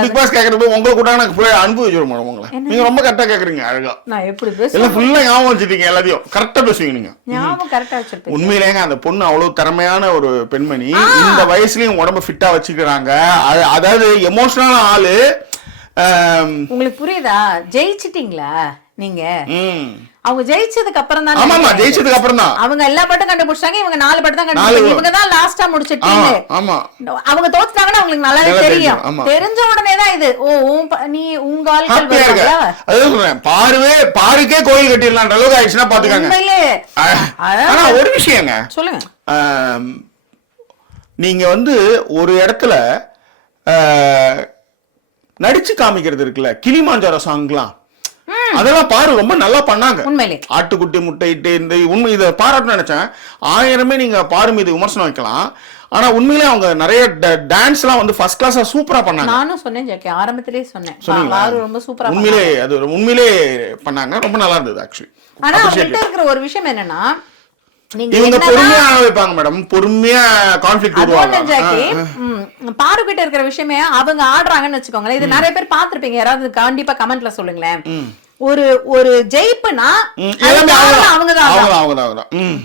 பிக் பாஸ் கேக்குறது உங்களுக்கு கூட எனக்கு அனுபவிச்சிருமா உங்களை? நீங்க ரொம்ப கரெக்டா கேக்குறீங்க. அழகா நான் எப்படி பேசுறேன் எல்லாம் ஃபுல்லா ஞாபகம் வச்சிருக்கீங்க, எல்லாத்தையும் கரெக்டா பேசுவீங்க நீங்க. ஞாபகம் கரெக்டா வச்சிருப்பீங்க. உண்மையிலேங்க அந்த பொண்ணு அவ்வளவு திறமையான ஒரு பெண்மணி. இந்த வயசுலயும் உடம்ப ஃபிட்டா வச்சுக்கிறாங்க. அதாவது எமோஷனலான ஆளு. உங்களுக்கு புரியுதா? ஜெயிச்சிட்டீங்களா நீங்க? அவங்க ஜெயிச்சதுக்கு அப்புறம் தான். ஆமா ஜெயிச்சதுக்கு அப்புறம் தான் அவங்க எல்லா பாட்டும் கண்டுபிடிச்சாங்க. இவங்க 4 பாட்டு தான் கண்டுபிடிச்சாங்க. இவங்க தான் லாஸ்டா முடிச்சிட்டீங்க. ஆமா அவங்க தோத்துட்டாங்கன்னா அவங்களுக்கு நல்லாவே தெரியும். தெரிஞ்ச உடனே தான் இது நீ உங்க ஆட்கள் வருவாங்களா? அதான் சொல்றேன், பாருக்கே கோயில் கட்டிடலாம் அளவுக்கு ஆயிடுச்சுன்னா பாத்துக்காங்க. ஆனா ஒரு விஷயங்க சொல்லுங்க. நீங்க வந்து ஒரு இடத்துல நடிச்சு காமிக்கிறது இருக்குல்ல, கிளிமாஞ்சாரோ சாங்லாம் அதெல்லாம் பாரு ரொம்ப நல்லா பண்ணாங்க. ஆட்டுக்குட்டி முட்டையிட்டு இந்த உண்மை இதை பாராட்டு நினைச்சேன். 1000 நீங்க பாரு மீது விமர்சனம் வைக்கலாம். ஆனா உண்மையிலே அவங்க நிறைய டான்ஸ் எல்லாம் வந்து ஃபர்ஸ்ட் கிளாஸா சூப்பரா பண்ணாங்க. நானும் சொன்னேன் ஜாக்கி, ஆரம்பத்திலேயே சொன்னேன் ரொம்ப சூப்பரா. உண்மையிலே அது உண்மையிலே பண்ணாங்க, ரொம்ப நல்லா இருந்தது ஆக்சுவலி. ஆனா அவங்கள்ட்ட இருக்கிற ஒரு விஷயம் என்னன்னா இவங்க பொறுமையா வைப்பாங்க மேடம், பொறுமையா கான்ஃப்ளிக்ட் உருவாங்க. பாரு கிட்ட இருக்கிற விஷயமே அவங்க ஆடுறாங்கன்னு வச்சுக்கோங்களேன். இது நிறைய பேர் பாத்திருப்பீங்க, யாராவது கண்டிப்பா கமெண்ட்ல சொல்லுங்களேன். ஒரு ஜெயிப்புனா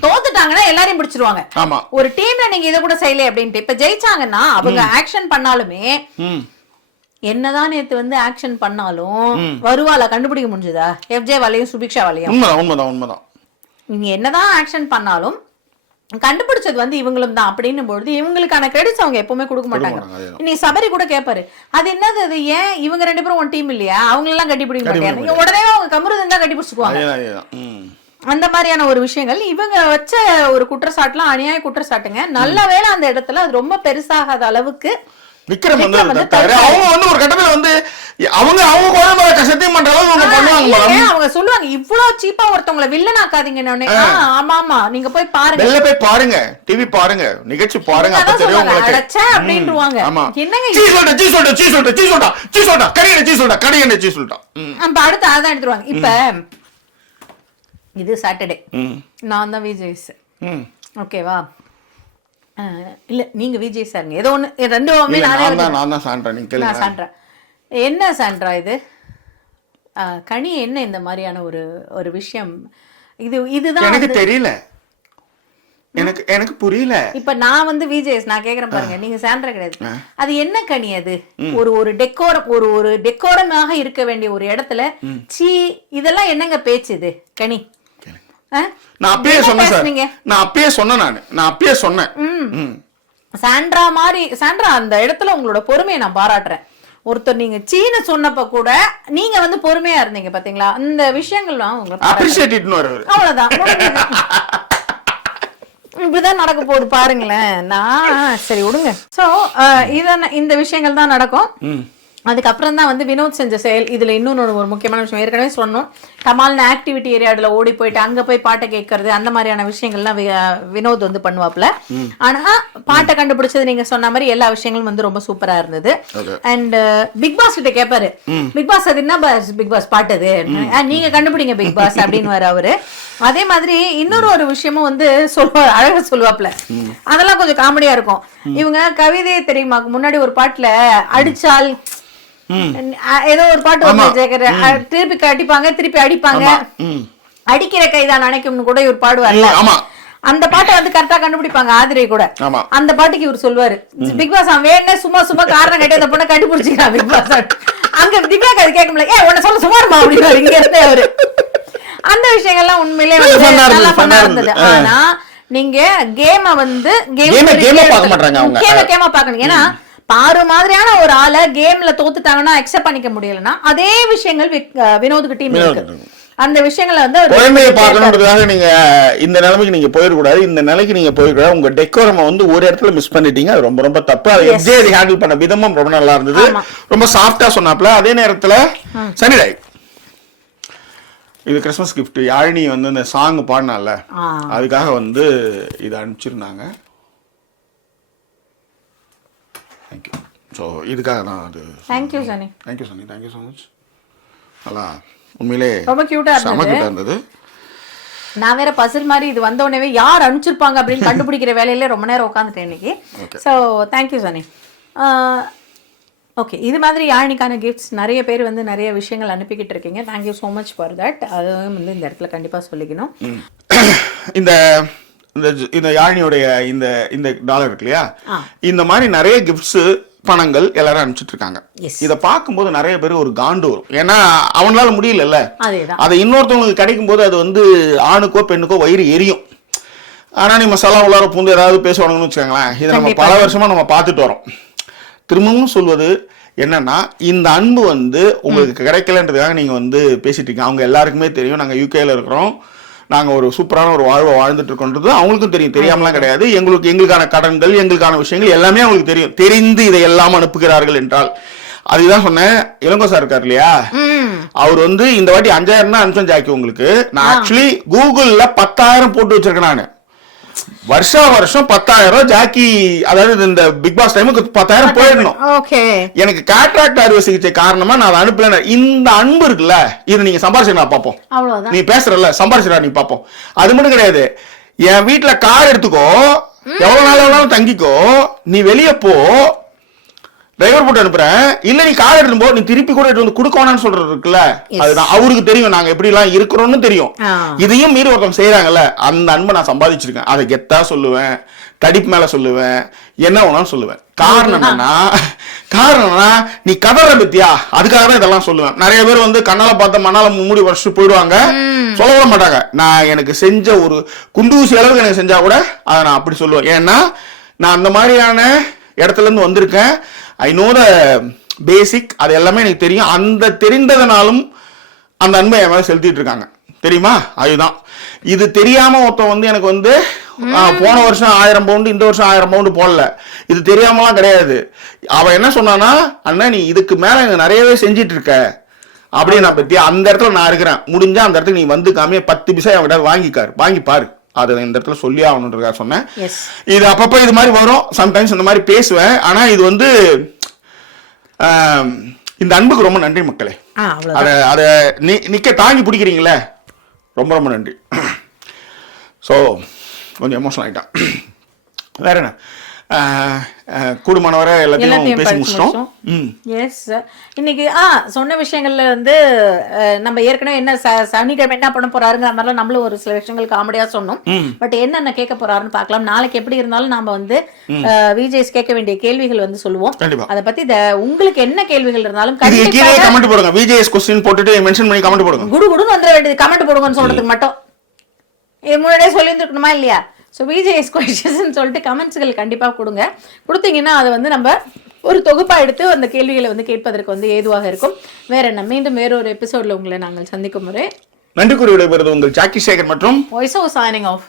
தோத்துட்டாங்கன்னா எல்லாரையும் பிடிச்சிருவாங்க. ஒரு டீம்ல நீங்க இதை கூட செய்யல அப்படின்ட்டு. இப்ப ஜெயிச்சாங்கன்னா அவங்க ஆக்ஷன் பண்ணாலுமே என்னதான் நேத்து வந்து ஆக்ஷன் பண்ணாலும் வருவாள கண்டுபிடிக்க முடிஞ்சதா? எஃப்ஜே வாலையும் சுபிக்ஷா வாலையும் உண்மைதான். நீங்க என்னதான் ஆக்ஷன் பண்ணாலும் கண்டுபிடிச்சது வந்து இவங்களும் தான் அப்படின்னும் பொழுது இவங்களுக்கான கிரெடிட்ஸ் அவங்க எப்பவுமே கொடுக்க மாட்டாங்க. நீ சபரி கூட கேட்பாரு, அது என்னது, அது ஏன் இவங்க 2 பேரும் ஒன் டீம் இல்லையா, அவங்க எல்லாம் கட்டிப்பிடிக்க மாட்டாங்க, உடனே அவங்க கமருதன் தான் கட்டிப்பிடிச்சுக்குவாங்க. அந்த மாதிரியான ஒரு விஷயங்கள் இவங்க வச்ச ஒரு குற்றச்சாட்டுலாம் அநியாய குற்றச்சாட்டுங்க. நல்ல வேளை அந்த இடத்துல அது ரொம்ப பெருசாகாத அளவுக்கு விக்ரம் வந்து அவங்க வந்து ஒரு கட்டத்துல வந்து அவங்க சத்தியம் பண்ற அளவுக்கு பண்ணுவாங்க. அவங்க சொல்லுவாங்க இவ்வளவு சீப்பா ஒருத்தவங்களை வில்லன் ஆக்காதீங்க. ஆமா நீங்க போய் பாருங்க, வெளில போய் பாருங்க, டிவி பாருங்க, நிகழ்ச்சி பாருங்க, அப்ப தெரியும் உங்களுக்கு அப்படின்றுவாங்க. என்னங்க அடுத்து அதான் எடுத்துருவாங்க. இப்ப இது சாட்டர்டே, நான் தான் விஜய்ஸ், ஓகேவா? இல்ல நீங்க விஜய் சாருங்க, ஏதோ ஒண்ணு 2 சாண்ட்ரா. என்ன சாண்ட்ரா இது கனி, என்ன இந்த மாதிரியான ஒரு விஷயம்? இதுதான் எனக்கு தெரியல, எனக்கு புரியல. இப்ப நான் வந்து விஜய்ஸ் நான் கேக்குறேன் பாருங்க, நீங்க சாண்ட்ரா கிடையாது. அது என்ன கனி? அது ஒரு டெக்கோரம், ஒரு டெக்கோரமாக இருக்க வேண்டிய ஒரு இடத்துல சீ இதெல்லாம் என்னங்க பேச்சு இது கனி? நான் அப்பயே சொன்னேன். சாண்ட்ரா மாதிரி சாண்ட்ரா அந்த இடத்துல உங்களோட பொறுமையை நான் பாராட்டுறேன். ஒருத்தர் நீங்க சீன சொன்னப்ப கூட நீங்க வந்து பொறுமையா இருந்தீங்க பாத்தீங்களா? அந்த விஷயங்கள்லாம் அவ்வளவுதான். இப்படிதான் நடக்க போகுது பாருங்களேன். நான் சரி விடுங்க. சோ இந்த விஷயங்கள் தான் நடக்கும். அதுக்கப்புறம் தான் வந்து வினோத் செஞ்ச செயல். இதுல இன்னொன்னு ஒரு முக்கியமான விஷயம் ஏற்கனவே சொன்னோம். கமால்னு ஆக்டிவிட்டி ஏரியாடுல ஓடி போயிட்டு அங்க போய் பாட்டை கேட்கறது, அந்த மாதிரியான விஷயங்கள்லாம் வினோத் வந்து பண்ணுவாப்ல. ஆனா பாட்டை கண்டுபிடிச்சது நீங்க சொன்ன மாதிரி எல்லா விஷயங்களும் வந்து ரொம்ப சூப்பரா இருந்தது. அண்ட் பிக் பாஸ் கிட்ட கேட்பாரு, பிக் பாஸ் அது என்ன பிக் பாஸ் பாட்டு அது, நீங்க கண்டுபிடிங்க பிக் பாஸ் அப்படின்னு அவரு. அதே மாதிரி இன்னொரு விஷயமும் வந்து அழகா சொல்லுவாப்ல, அதெல்லாம் கொஞ்சம் காமெடியா இருக்கும். இவங்க கவிதையை தெரியுமா முன்னாடி ஒரு பாட்டுல அடிச்சால் ஏதோ ஒரு பாட்டு திருப்பி அடிப்பாங்க, திருப்பி அடிப்பாங்க, அடிக்கிற கைதான் நினைக்கும்னு கூட இவர் பாடுவார்ல. அந்த பாட்டை வந்து கரெக்டா கண்டுபிடிப்பாங்க ஆதிரை கூட. ஆமா. அந்த பாட்டுக்கு இவர் சொல்லுவாரு, பிக் பாஸ் அவன் வேணே சும்மா சும்மா காரணம் கேட்டு அந்த பொண்ணை கண்டுபிடிச்சிக்கிறான் பிக் பாஸ். அங்க திவ்யாக்கு அது கேட்க முடியல, உன்னை சொல்ல சும்மா இருமா அப்படின்னு இங்க இருந்தே அவரு. அந்த விஷயங்கள்லாம் உண்மையிலே நல்லா பண்ணா இருந்தது. ஆனா நீங்க கேம வந்து கேம பாக்கணும். ஏன்னா பாரு மாதிரியான ஒரு ஆளை கேம்ல தோத்துட்டாங்கன்னா அக்செப்ட் பண்ணிக்க முடியலன்னா அதே விஷயங்கள் வினோதுக்கு டீம் இருக்கு. அந்த விஷயங்களை வந்து குழந்தைய பார்க்கணுன்றதுக்காக நீங்க இந்த நிலைமைக்கு நீங்க போயிடக்கூடாது. இந்த நிலைக்கு நீங்க போயிடக்கூடாது. உங்க டெக்கோரம வந்து ஒரு இடத்துல மிஸ் பண்ணிட்டீங்க. அது ரொம்ப ரொம்ப தப்பு. அதை எஃப்ஜே ஹேண்டில் பண்ண விதமும் ரொம்ப நல்லா இருந்தது. ரொம்ப சாஃப்டா சொன்னாப்ல. அதே நேரத்துல சனிடை இது கிறிஸ்மஸ் கிஃப்ட் யாழினி வந்து இந்த சாங் பாடினால அதுக்காக வந்து இதை அனுப்பிச்சிருந்தாங்க. தேங்க்யூ. ஸோ இதுக்காக தான் அது. Thank you Sani. Thank you Sani. Thank you so much. நல்லா உண்மையிலே ரொம்ப கியூட்டா இருந்தது. நான் வேற பசில் மாதிரி இது வந்த உடனே யார் அனுப்பிச்சிருப்பாங்க அப்படின்னு கண்டுபிடிக்கிற வேலையில ரொம்ப நேரம் உட்காந்துட்டேன் இன்னைக்கு. ஸோ தேங்க்யூ சனி. ஓகே, இது மாதிரி யாழினிக்கான கிஃப்ட்ஸ் நிறைய பேர் வந்து நிறைய விஷயங்கள் அனுப்பிக்கிட்டு இருக்கீங்க. Thank you so much for that. அதுவும் வந்து இந்த இடத்துல கண்டிப்பாக சொல்லிக்கணும். இந்த இந்த யாழினியோடைய இந்த இந்த டாலர் இருக்கு இல்லையா, இந்த மாதிரி நிறைய கிஃப்ட்ஸ் பணங்கள் எல்லாரும் அனுப்பிச்சிட்டு இருக்காங்க. இதை பார்க்கும்போது நிறைய பேர் ஒரு காண்டு வரும். ஏன்னா அவங்களால முடியல, அதை இன்னொருத்தவங்களுக்கு கிடைக்கும் போது அது வந்து ஆணுக்கோ பெண்ணுக்கோ வயிறு எரியும். ஆனா நீ மசாலா உள்ளார பூந்து ஏதாவது பேசுவானுங்கன்னு வச்சுக்கோங்களேன். இதை நம்ம பல வருஷமா நம்ம பார்த்துட்டு வரோம். திரும்பவும் சொல்வது என்னன்னா, இந்த அன்பு வந்து உங்களுக்கு கிடைக்கலன்றதுக்காக நீங்க வந்து பேசிட்டு இருக்கீங்க. அவங்க எல்லாருக்குமே தெரியும் நாங்க யூகேல இருக்கிறோம், நாங்க ஒரு சூப்பரான ஒரு வாழ்வை வாழ்ந்துட்டு இருக்கோன்றது அவங்களுக்கும் தெரியும். தெரியாமலாம் கிடையாது. எங்களுக்கான கடன்கள் எங்களுக்கான விஷயங்கள் எல்லாமே அவங்களுக்கு தெரியும். தெரிந்து இதை எல்லாம் அனுப்புகிறார்கள் என்றால் அதுதான் சொன்னேன். இளங்கோ சார் இருக்காரு இல்லையா, அவர் வந்து இந்த வாட்டி 5000 தான் அனுப்பிச்சேன் ஜாக்கி உங்களுக்கு. நான் ஆக்சுவலி கூகுள்ல 10,000 போட்டு வச்சிருக்கேன். நான் வருஷம் 10,000 ஜாக்கி, அதாவது இந்த பிக் பாஸ் டைமுக்கு 10,000 போயிடணும். எனக்கு கேட்ராக்ட் அறுவை சிகிச்சை காரணமா நான் அனுப்பல. இந்த அன்பு இருக்குல்ல, இது நீங்க சம்பாரிச்சு பாப்போம். நீ பேசுறல சம்பாரிச்சுடா நீ பாப்போம். அது மட்டும் கிடையாது. என் வீட்டுல கார் எடுத்துக்கோ, எவ்வளவு நாள் தங்கிக்கோ, நீ வெளியே போ, டிரைவர் போட்டு அனுப்புறேன். இல்ல நீ கார் எடுத்து போ, நீ திருப்பி கூட எடுத்து வந்து கொடுக்கணும்னு சொல்றது இருக்குல்ல, அதுதான் அவருக்கு தெரியும் நாங்க எப்படி எல்லாம் இருக்கிறோம்னு தெரியும். இதையும் மீறி ஒருத்தவங்க செய்யறாங்கல்ல, அந்த அன்பை நான் சம்பாதிச்சிருக்கேன். அதை கெத்தா சொல்லுவேன், தடிப்பு மேல சொல்லுவேன், என்ன வேணாலும் சொல்லுவேன். காரணம் என்னன்னா நீ கதற பத்தியா, அதுக்காக தான் இதெல்லாம் சொல்லுவேன். நிறைய பேர் வந்து கண்ணால பார்த்த மண்ணால மூடி வச்சுட்டு போயிடுவாங்க, சொல்ல மாட்டாங்க. நான் எனக்கு செஞ்ச ஒரு குண்டூசி அளவுக்கு எனக்கு செஞ்சா கூட அதை நான் அப்படி சொல்லுவேன். ஏன்னா நான் அந்த மாதிரியான இடத்துல இருந்து வந்திருக்கேன். ஐ நோ த பேசிக். அது எல்லாமே எனக்கு தெரியும். அந்த தெரிந்ததனாலும் அந்த அன்பை என் மேல செலுத்திட்டு இருக்காங்க, தெரியுமா? அதுதான். இது தெரியாம ஒருத்தன் வந்து எனக்கு வந்து போன வருஷம் 1000 பவுண்டு இந்த வருஷம் 1000 பவுண்டு போடல, இது தெரியாமலாம் கிடையாது. அவன் என்ன சொன்னானா, அண்ணா நீ இதுக்கு மேல எனக்கு நிறையவே செஞ்சிட்டு இருக்க அப்படின்னு நான் பத்தி அந்த இடத்துல நான் இருக்கிறேன். முடிஞ்சா அந்த இடத்துக்கு நீ வந்து காமிய 10 பைசா அவன் வாங்கி பாரு. அதை இந்த இடத்துல சொல்லி ஆகணுன்றதுக்காக சொன்னேன். இது அப்பப்போ இது மாதிரி வரும், சம்டைம்ஸ் இந்த மாதிரி பேசுவேன். ஆனா இது வந்து இந்த அன்புக்கு ரொம்ப நன்றி மக்களே. அதை நிக்க தாங்கி பிடிக்கிறீங்களே, ரொம்ப ரொம்ப நன்றி. ஸோ கொஞ்சம் எமோஷனல் ஆகிட்டான். வேற என்ன, கூடுமானவரை எல்லாத்தையும் பேசி முடிச்சிட்டோம். எஸ், இன்னைக்கு சொன்ன விஷயங்கள்ல வந்து நம்ம ஏற்கனவே என்ன சனிக்கிழமை என்ன பண்ண போறாருங்கிற மாதிரிலாம் நம்மளும் ஒரு சில விஷயங்கள் காமெடியா சொன்னோம். பட் என்னென்ன கேட்க போறாருன்னு பார்க்கலாம். நாளைக்கு எப்படி இருந்தாலும் நாம வந்து விஜய்ஸ் கேட்க வேண்டிய கேள்விகள் வந்து சொல்லுவோம். அதை பத்தி உங்களுக்கு என்ன கேள்விகள் இருந்தாலும் கமெண்ட் போடுங்க. விஜய்ஸ் क्वेश्चन போட்டுட்டு மென்ஷன் பண்ணி கமெண்ட் போடுங்க. குடுகுடுன்னு வந்துட வேண்டியது, கமெண்ட் போடுங்கன்னு சொல்றதுக்கு மட்டும். இது முன்னாடியே சொல்லியிருந்துருக்கணுமா இல்லையா? ஸோ விஜய்ஸ் கொஸ்டின்ஸ் சொல்லிட்டு கமெண்ட்ஸ்கள் கண்டிப்பாக கொடுங்க. கொடுத்தீங்கன்னா அதை வந்து நம்ம ஒரு தொகுப்பாக எடுத்து அந்த கேள்விகளை வந்து கேட்பதற்கு வந்து ஏதுவாக இருக்கும். வேற என்ன, மீண்டும் வேறொரு எபிசோட்ல உங்களை நாங்கள் சந்திக்கும் முறை நன்றி கூறி விடைபெறுவது உங்கள் ஜாக்கி சேகர் மற்றும் வாய்ஸ் ஆஃப் சைனிங் ஆஃப்.